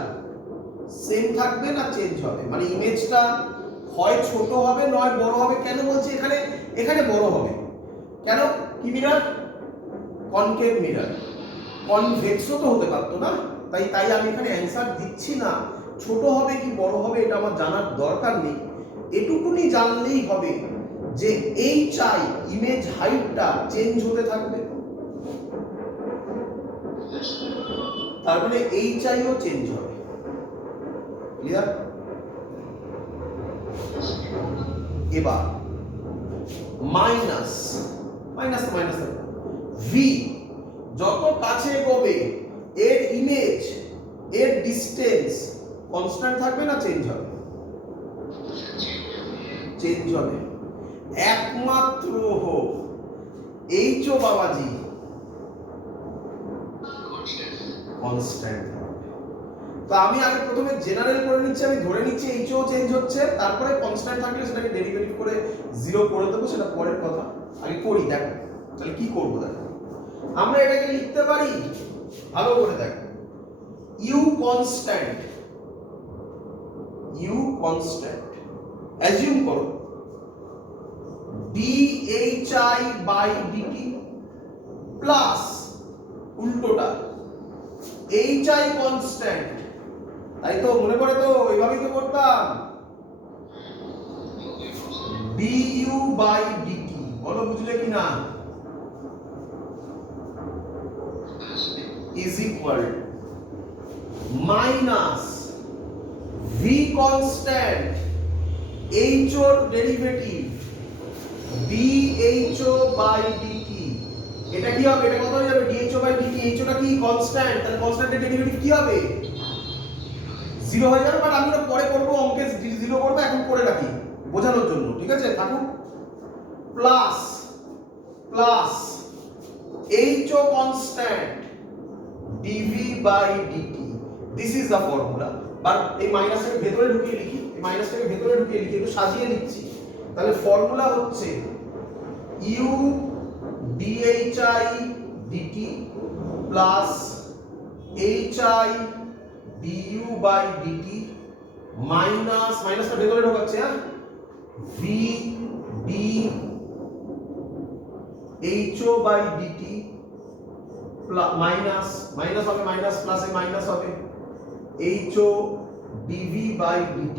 সেম থাকবে না চেঞ্জ হবে, মানে ইমেজটা হয় ছোট হবে নয় বড় হবে। কেন বলছি এখানে এখানে বড় হবে? কেন? কি মিরর? Concave mirror. কনভেক্সও তো হতে পারতো না, তাই তাই আমি এখানে অ্যান্সার দিচ্ছি না। ছোট হবে কি বড় হবে এটা আমার জানার দরকার নেই, এটুকুনি জানলেই হবে যে এই চাই ইমেজ হাইটটা চেঞ্জ হতে থাকবে, তার মানে এই চাইও চেঞ্জ হবে। ক্লিয়ার? এবার মাইনাস মাইনাস মাইনাস ভি যত কাছে এগোবে এর ইমেজ, এর ডিসটেন্স কনস্ট্যান্ট থাকবে না চেঞ্জ হবে? চেঞ্জ হবে। একমাত্র এইচও বাবাজি কনস্ট্যান্ট। তো আমি আগে প্রথমে জেনারেল করে নিচ্ছি, আমি ধরে নিচ্ছি এইচও চেঞ্জ হচ্ছে, তারপরে কনস্ট্যান্ট থাকলে সেটাকে ডেরিভেটিভ করে জিরো করে দেবো, সেটা পরের কথা। আগে করি, দেখো তাহলে কি করবো। দেখো আমরা এটাকে লিখতে পারি, ভালো করে দেখো, u constant, u constant assume করো dhi by dt প্লাস উল্টোটা hi কনস্ট্যান্ট, তাই তো? মনে পড়ে তো? এইভাবেই তো করতাম। du by dt, বলো বুঝলে কি না? is equal minus v constant h or derivative dho by dt। এটা কি হবে? এটা কত হয়ে যাবে? dho by dt, h টা কি কনস্ট্যান্ট, তাহলে কনস্ট্যান্টের ডেরিভেটিভ কি হবে? 0 হয়ে যাবে। বাট আমি এটা পরে করব, অঙ্কে 0 করব, এখন করে রাখি বোঝানোর জন্য, ঠিক আছে? থাকুক। Plus plus ho constant dv by dt, this is the formula। But এই মাইনাসটাকে ভেতরে ঢুকিয়ে লিখি, এই মাইনাসটাকে ভেতরে ঢুকিয়ে লিখি, একটু সাজিয়ে লিখছি। তাহলে ফর্মুলা হচ্ছে u dhi dt plus hi du by dt minus, মাইনাসটা ভেতরে ঢোকাচ্ছে, হ্যাঁ, v d ho by dt minus minus হবে, মাইনাস প্লাসে মাইনাস হবে, ho dv by dt।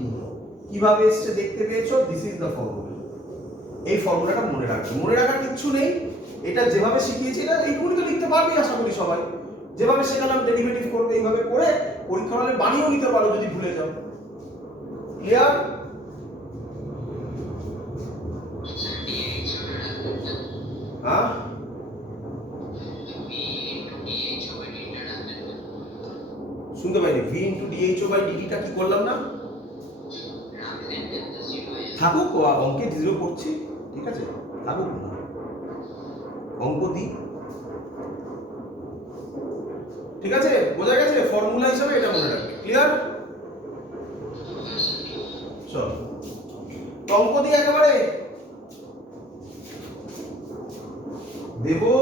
কিভাবে এসছে দেখতে পেয়েছো? This is the formula. এই ফর্মুলাটা মনে রাখবে। মনে রাখার কিচ্ছু নেই, এটা যেভাবে শিখিয়েছি না এইটুকুনি তো লিখতে পারবেই আশা করি সবাই। যেভাবে শেখালাম ডেরিভেটিভ করবে এইভাবে করে পরীক্ষা হলে বানিয়েও নিতে পারো যদি ভুলে যাও। ক্লিয়ার? হ্যাঁ, শুনতে পাইনি। v ইন্টু ডিএইচও বাই ডিটিটা কি করলাম না? থাকুক, অঙ্কে জিরো করছি, ঠিক আছে, থাকুক না, অঙ্ক দিই, ঠিক আছে, বোঝা গেছে? ফর্মুলা হিসাবে এটা মনে রাখবে। ক্লিয়ার? চল অঙ্ক দিই একেবারে দেবো,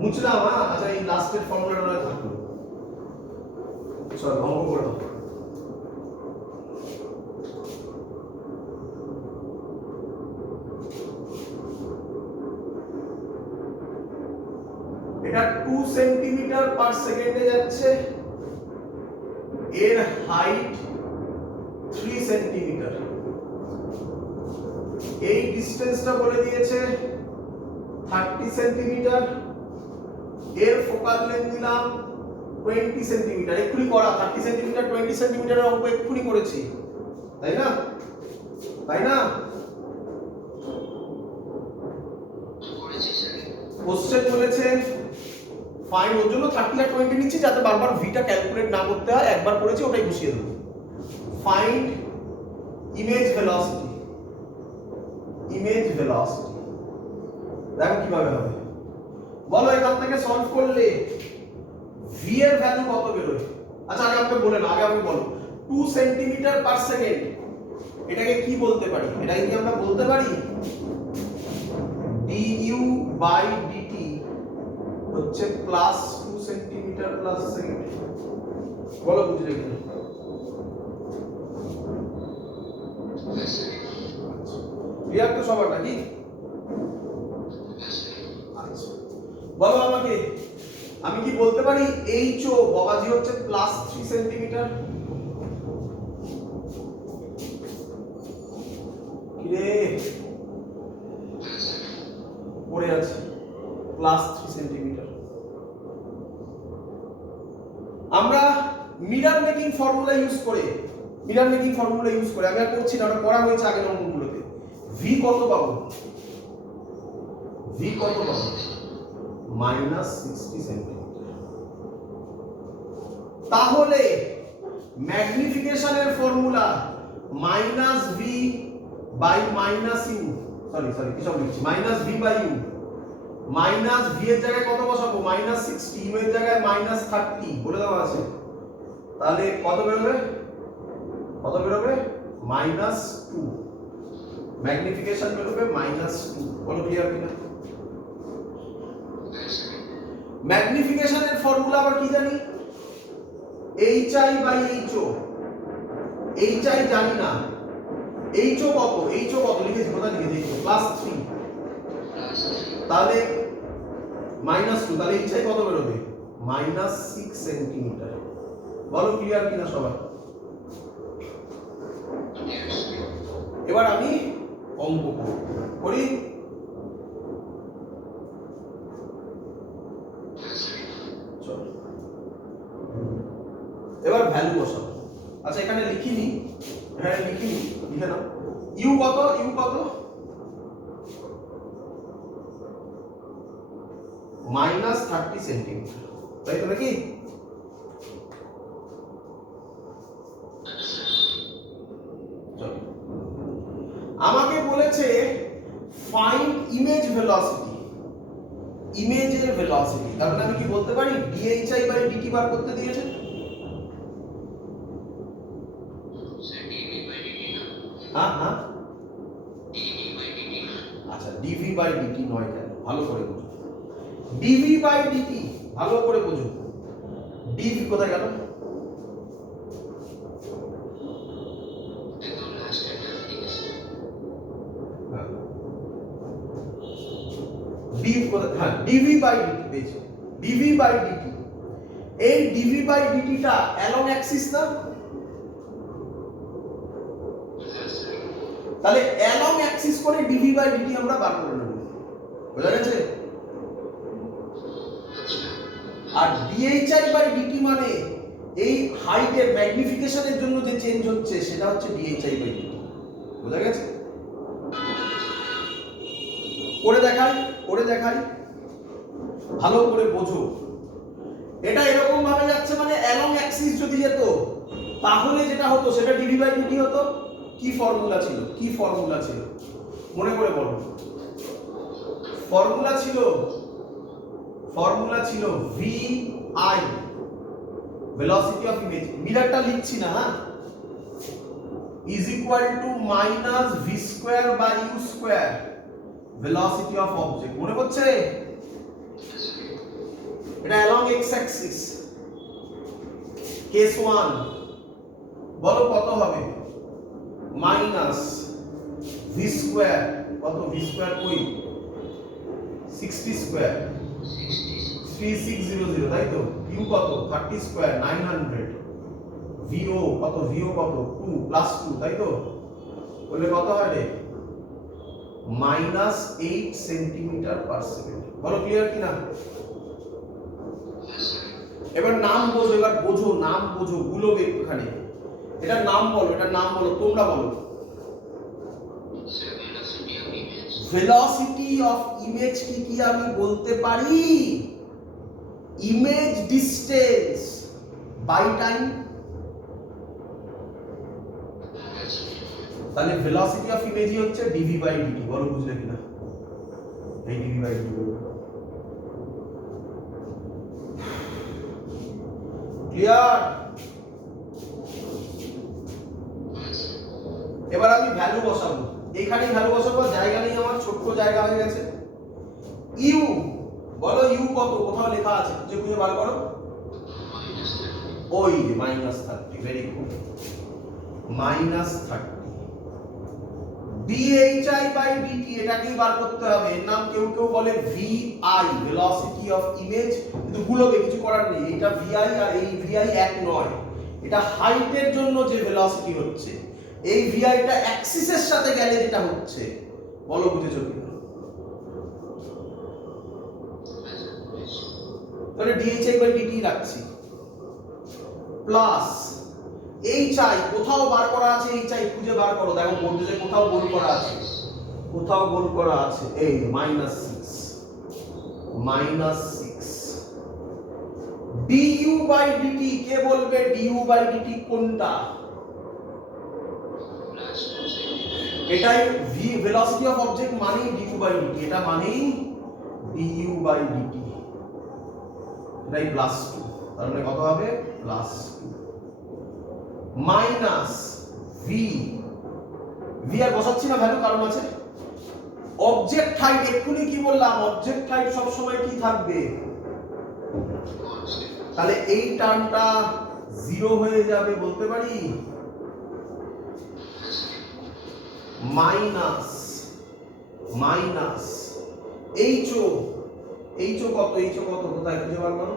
মুছলাম। আচ্ছা, এই লাস্টের ফর্মুলাটা থাকলো। চল অঙ্ক করে দাও। এটা 2 সেন্টিমিটার পার সেকেন্ডে যাচ্ছে, এর হাইট 3 সেন্টিমিটার, এই ডিসটেন্সটা বলে দিয়েছে 30 সেন্টিমিটার, এর ফোকাল লেন্থ দিলাম 20 সেন্টিমিটার। এক্ষুনি করা 30 সেন্টিমিটার 20 সেন্টিমিটারের অঙ্ক এক্ষুনি করেছি, তাই না? তাই না? কোশ্চেন বলেছে ফাইন্ড, ওর জন্য 30 আর 20 নিচ্ছি যাতে বারবার ভিটা ক্যালকুলেট না করতে হয়, একবার করেছি ওটাই বসিয়ে দেবো। Find image velocity, image velocity দেখো কিভাবে হবে বলো। এখান থেকে সলভ করলে ভি এর ভ্যালু কত বেরোয়? আচ্ছা আগে আমাকে বলে না, আগে আমাকে বলো 2 সেন্টিমিটার পার সেকেন্ড এটাকে কি বলতে পারি? এটাকে কি আমরা বলতে পারি du বাই dt হচ্ছে প্লাস 2 সেন্টিমিটার প্লাস সেকেন্ড। বলো বুঝলে কি? ক্লিয়ার তো সবার নাকি? আচ্ছা বলো আমাকে, আমি কি বলতে পারি এইচও বগাজি হচ্ছে প্লাস 3 সেন্টিমিটার? কিরে পড়ে আছে প্লাস 3 সেন্টিমিটার। আমরা মিরর মেকিং ফর্মুলা ইউজ করে, মিরর মেকিং ফর্মুলা ইউজ করে, আমি আর করছি না, ওটা করা হয়েছে আগের অঙ্কগুলোতে। ভি কত পাবো? ভি কত পাবো? Minus 60 centimetre. তাহলে ম্যাগনিফিকেশনের formula minus V by minus U, sorry কি সব লিখছি, minus V by U. Minus V এর জায়গায় কত বসাবো? মাইনাস 60, ইউ এর জায়গায় মাইনাস 30 বলে দেওয়া আছে। তাহলে কত বেরোবে? কত বেরোবে? মাইনাস 2। ম্যাগনিফিকেশন বেরোবে মাইনাস 2। বলো ক্লিয়ার কিনা? ম্যাগনিফিকেশনের ফর্মুলা আবার কি জানি? hi by ho। hi জানি না, ho কত? ho কত লিখেছি? কোথায় লিখেছি? প্লাস 3, তাহলে মাইনাস 2, তাহলে hi কত বেরোবে? Minus 6 centimetre. বলো ক্লিয়ার কিনা সবার? এবার আমি অঙ্ক করি। এবার ভ্যালু বসাবো। আচ্ছা এখানে লিখিনি, এখানে লিখিনি, লিখে নাও। ইউ কত? ইউ কত? মাইনাস 30 সেন্টিমিটার, তাই তো নাকি? আমাকে বলেছে ফাইন্ড ইমেজ ভেলোসিটি, ইমেজের ভেলোসিটি। তাহলে আমি কি বলতে পারি? dhi বাই dt বার করতে দিয়েছে। হ্যাঁ আচ্ছা, dv বাই dt নয় কেন? ভালো করে বুঝো, dv বাই dt ভালো করে বুঝো। dv কোথায় গেল? dv কোথায়? হ্যাঁ dv বাই dt পেয়েছো, dv বাই dt। এই dv বাই dt টা অ্যালং অ্যাক্সিস না? তাহলে অ্যালং অ্যাক্সিস করে ডিভি বাই ডিটি আমরা বার করে নেব, বোঝা গেছে? আর ডিএইচআই বাই ডিটি মানে এই হাইটের ম্যাগনিফিকেশনের জন্য যে চেঞ্জ হচ্ছে সেটা হচ্ছে ডিএইচআই বাই ডিটি, বোঝা গেছে? করে দেখাই ভালো করে বোঝো। এটা এরকম ভাবে যাচ্ছে, মানে অ্যালং অ্যাক্সিস যদি যেত তাহলে যেটা হতো সেটা ডিভি বাই ডিটি হতো। কি ফর্মুলা ছিল মনে করে বলো। ফর্মুলা ছিল V I, velocity of image, মিরারটা লিখছি না, হ্যাঁ, is equal to minus V square by U square, velocity of object. মনে পড়ছে? এটা অ্যালং এক্স অ্যাক্সিস। কেস 1 বলো কত হবে? মাইনাস ভি স্কয়ার, কত ভি স্কয়ার কই 60 স্কয়ার 3600, তাই তো? ইউ কত 30 স্কয়ার 900, ভিও কত 2 প্লাস 2, তাই তো? বলে কত হয় রে? -8 সেন্টিমিটার পার সেকেন্ড। বলো ক্লিয়ার কি না? এবার নাম বোঝো গুলোবে একটুখানি। এটার নাম বলো তোমরা বলো। ভেলোসিটি অফ ইমেজ কি আমি বলতে পারি? Image distance by time. তাহলে ভেলোসিটি অফ ইমেজই হচ্ছে ডিভি বাই ডিটি। বলো বুঝলে কিনা? এই ডিভি বাই ডিটি বলো। ক্লিয়ার? এবার আমি ভ্যালু বসাবো, এখানে ভ্যালু বসাবো, জায়গা নেই আমার, ছোট্ট জায়গা হয়ে গেছে। ইউ বলো, ইউ কত? কোথাও লেখা আছে, খুঁজে বার করো। ওই যে -30, very good, -30। Dhi by dt এটাকেই বার করতে হবে। এর নাম কেউ বলে ভিআই, ভেলোসিটি অফ ইমেজ, কিন্তু গুলোবে কিছু করার নেই। এটা ভিআই আর এই ভিআই এক নয়, এটা হাইটের জন্য যে ভেলোসিটি হচ্ছে, এই ভিআইটা অ্যাক্সিসের সাথে গেলে যেটা হচ্ছে। বলো বুঝেছো কিনা? তাহলে ডিএইচআই বাই ডিটি রাখছি, প্লাস এইচআই কোথাও বার করা আছে, এইচআই খুঁজে বার করো। দেখো বোর্ডে কোথাও গোল করা আছে, এই -6 ডিইউ বাই ডিটি। কে বলবে ডিইউ বাই ডিটি কোনটা? এটাই ভি, ভেলোসিটি অফ অবজেক্ট মানেই ডিইউ বাই ডিটি, এটা মানেই ডিইউ বাই ডিটি। এটাই +2, তার মানে কত হবে? +2 মাইনাস ভি, ভি আর বসাচ্ছি না ভ্যালু, কারণ আছে অবজেক্ট হাইট। এক্ষুনি কি বললাম? অবজেক্ট হাইট সব সময় কি থাকবে? তাহলে এই টার্মটা 0 হয়ে যাবে, বলতে পারি মাইনাস এইচও কত? কোথায় খুঁজে বার করো?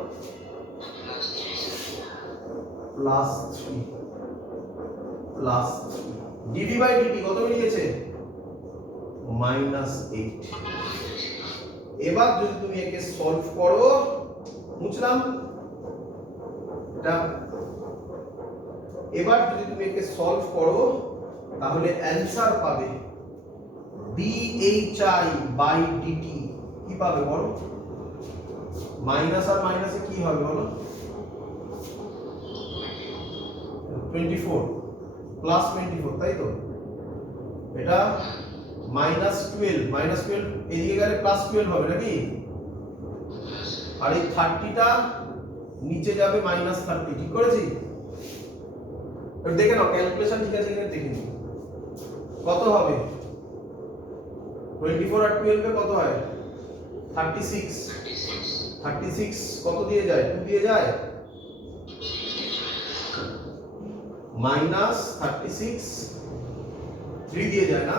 +3 ডিভি বাই ডিটি কত বেরিয়েছে? -8। এবার যদি তুমি একে সলভ করো, বুঝলাম এটা, এবার যদি তুমি একে সলভ করো তাহলে অ্যানসার পাবে ডিএইচআই বাই ডিটি। কি পাবে বলো? মাইনাস আর মাইনাসে কি হবে বলো? 24 +24, তাই তো? এটা -12 এদিকে গেলে +12 হবে নাকি? আর এই 30টা নিচে যাবে -30, ঠিক করেছি? দেখে নাও ক্যালকুলেশন ঠিক আছে কিনা দেখে নিও। কত হবে? 24 আর 12 কত হয়? 36 কত দিয়ে যায়? 2 দিয়ে যায়, -36 3 দিয়ে যায় না,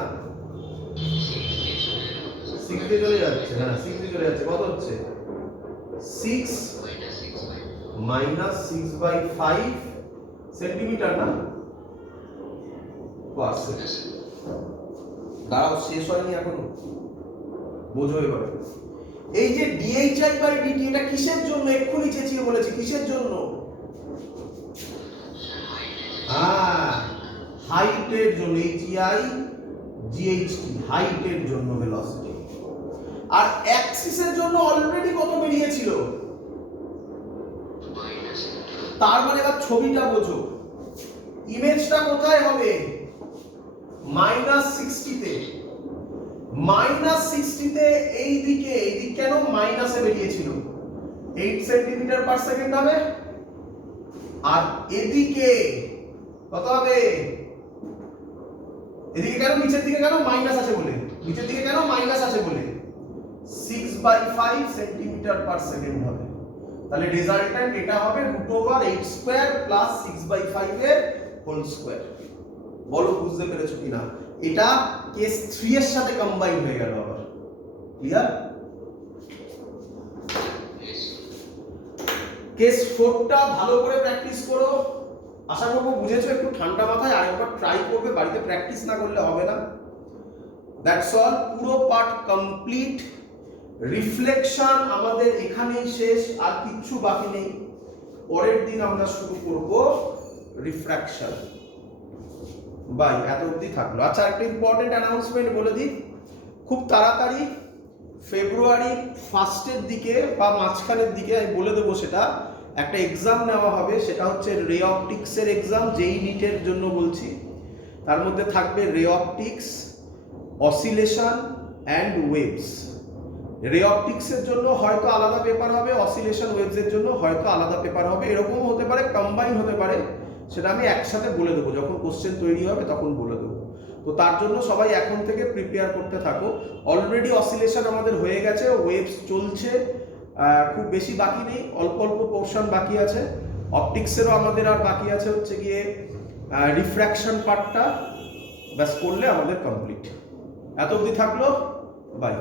6 দিয়ে চলে যাচ্ছে। হ্যাঁ 6 দিয়ে চলে যাচ্ছে। কত হচ্ছে? 6 -6/5 সেন্টিমিটার না, পার্সেন্ট। দাঁড়াও, শেষ হয়নি এখনো, বোঝো এবারে। এই যে ডিএইচআই বাই ডিটি এটা কিসের জন্য? এক্ষুনি চেঁচিয়ে বলেছি কিসের জন্য? হাইটের জন্য, এইচআই জিএইচটি, হাইটের জন্য ভেলোসিটি। আর অ্যাক্সিসের জন্য অলরেডি কত বেরিয়েছিল? তার মানে এবার ছবিটা বোঝো, ইমেজটা কোথায় হবে? -60 তে। -60 তে এইদিকে, এইদিক কেন মাইনাসে বেরিয়েছিল? 8 সেন্টিমিটার পার সেকেন্ড হবে। আর এদিকে কত হবে? এদিকে কেন, নিচের দিকে কেন মাইনাস আছে বলে, নিচের দিকে কেন মাইনাস আছে বলে 6/5 সেন্টিমিটার পার সেকেন্ড হবে। তাহলে রেজাল্টেন্ট এটা হবে √8² প্লাস 6/5 এর হোল স্কয়ার। বলো বুঝতে পেরেছো কিনা? এটা কেস 3 এর সাথে কম্বাইন হয়ে গেল আবার। ক্লিয়ার? কেস 4টা ভালো করে প্র্যাকটিস করো। আশা করবো বুঝেছো। একটু ঠান্ডা মাথায় আরেকবার ট্রাই করবে, বাড়িতে প্র্যাকটিস না করলে হবে না। দ্যাটস অল, পুরো পার্ট কমপ্লিট। রিফ্লেকশন আমাদের এখানেই শেষ, আর কিচ্ছু বাকি নেই। পরের দিন আমরা শুরু করব রিফ্র্যাকশন। বাই, এত অবধি থাকলো। আচ্ছা, একটা ইম্পর্টেন্ট অ্যানাউন্সমেন্ট বলে দিই, খুব তাড়াতাড়ি ফেব্রুয়ারি 1 দিকে বা মাঝখানের দিকে আমি বলে দেবো, সেটা একটা এক্সাম নেওয়া হবে। সেটা হচ্ছে রে অপটিক্সের এক্সাম, যেই নিটের জন্য বলছি। তার মধ্যে থাকবে রে অপটিক্স, অসিলেশন অ্যান্ড ওয়েভস। রে অপটিক্সের জন্য হয়তো আলাদা পেপার হবে, অসিলেশন ওয়েভসের জন্য হয়তো আলাদা পেপার হবে, এরকম হতে পারে, কম্বাইন হতে পারে। সেটা আমি একসাথে বলে দেবো, যখন কোশ্চেন তৈরি হবে তখন বলে দেবো। তো তার জন্য সবাই এখন থেকে প্রিপেয়ার করতে থাকো। অলরেডি অসিলেশন আমাদের হয়ে গেছে, ওয়েভস চলছে, খুব বেশি বাকি নেই, অল্প অল্প পোর্শন বাকি আছে। অপটিক্সেরও আমাদের আর বাকি আছে হচ্ছে গিয়ে রিফ্র্যাকশন পার্টটা, ব্যাস করলে আমাদের কমপ্লিট। এত অবধি থাকলো, বাই।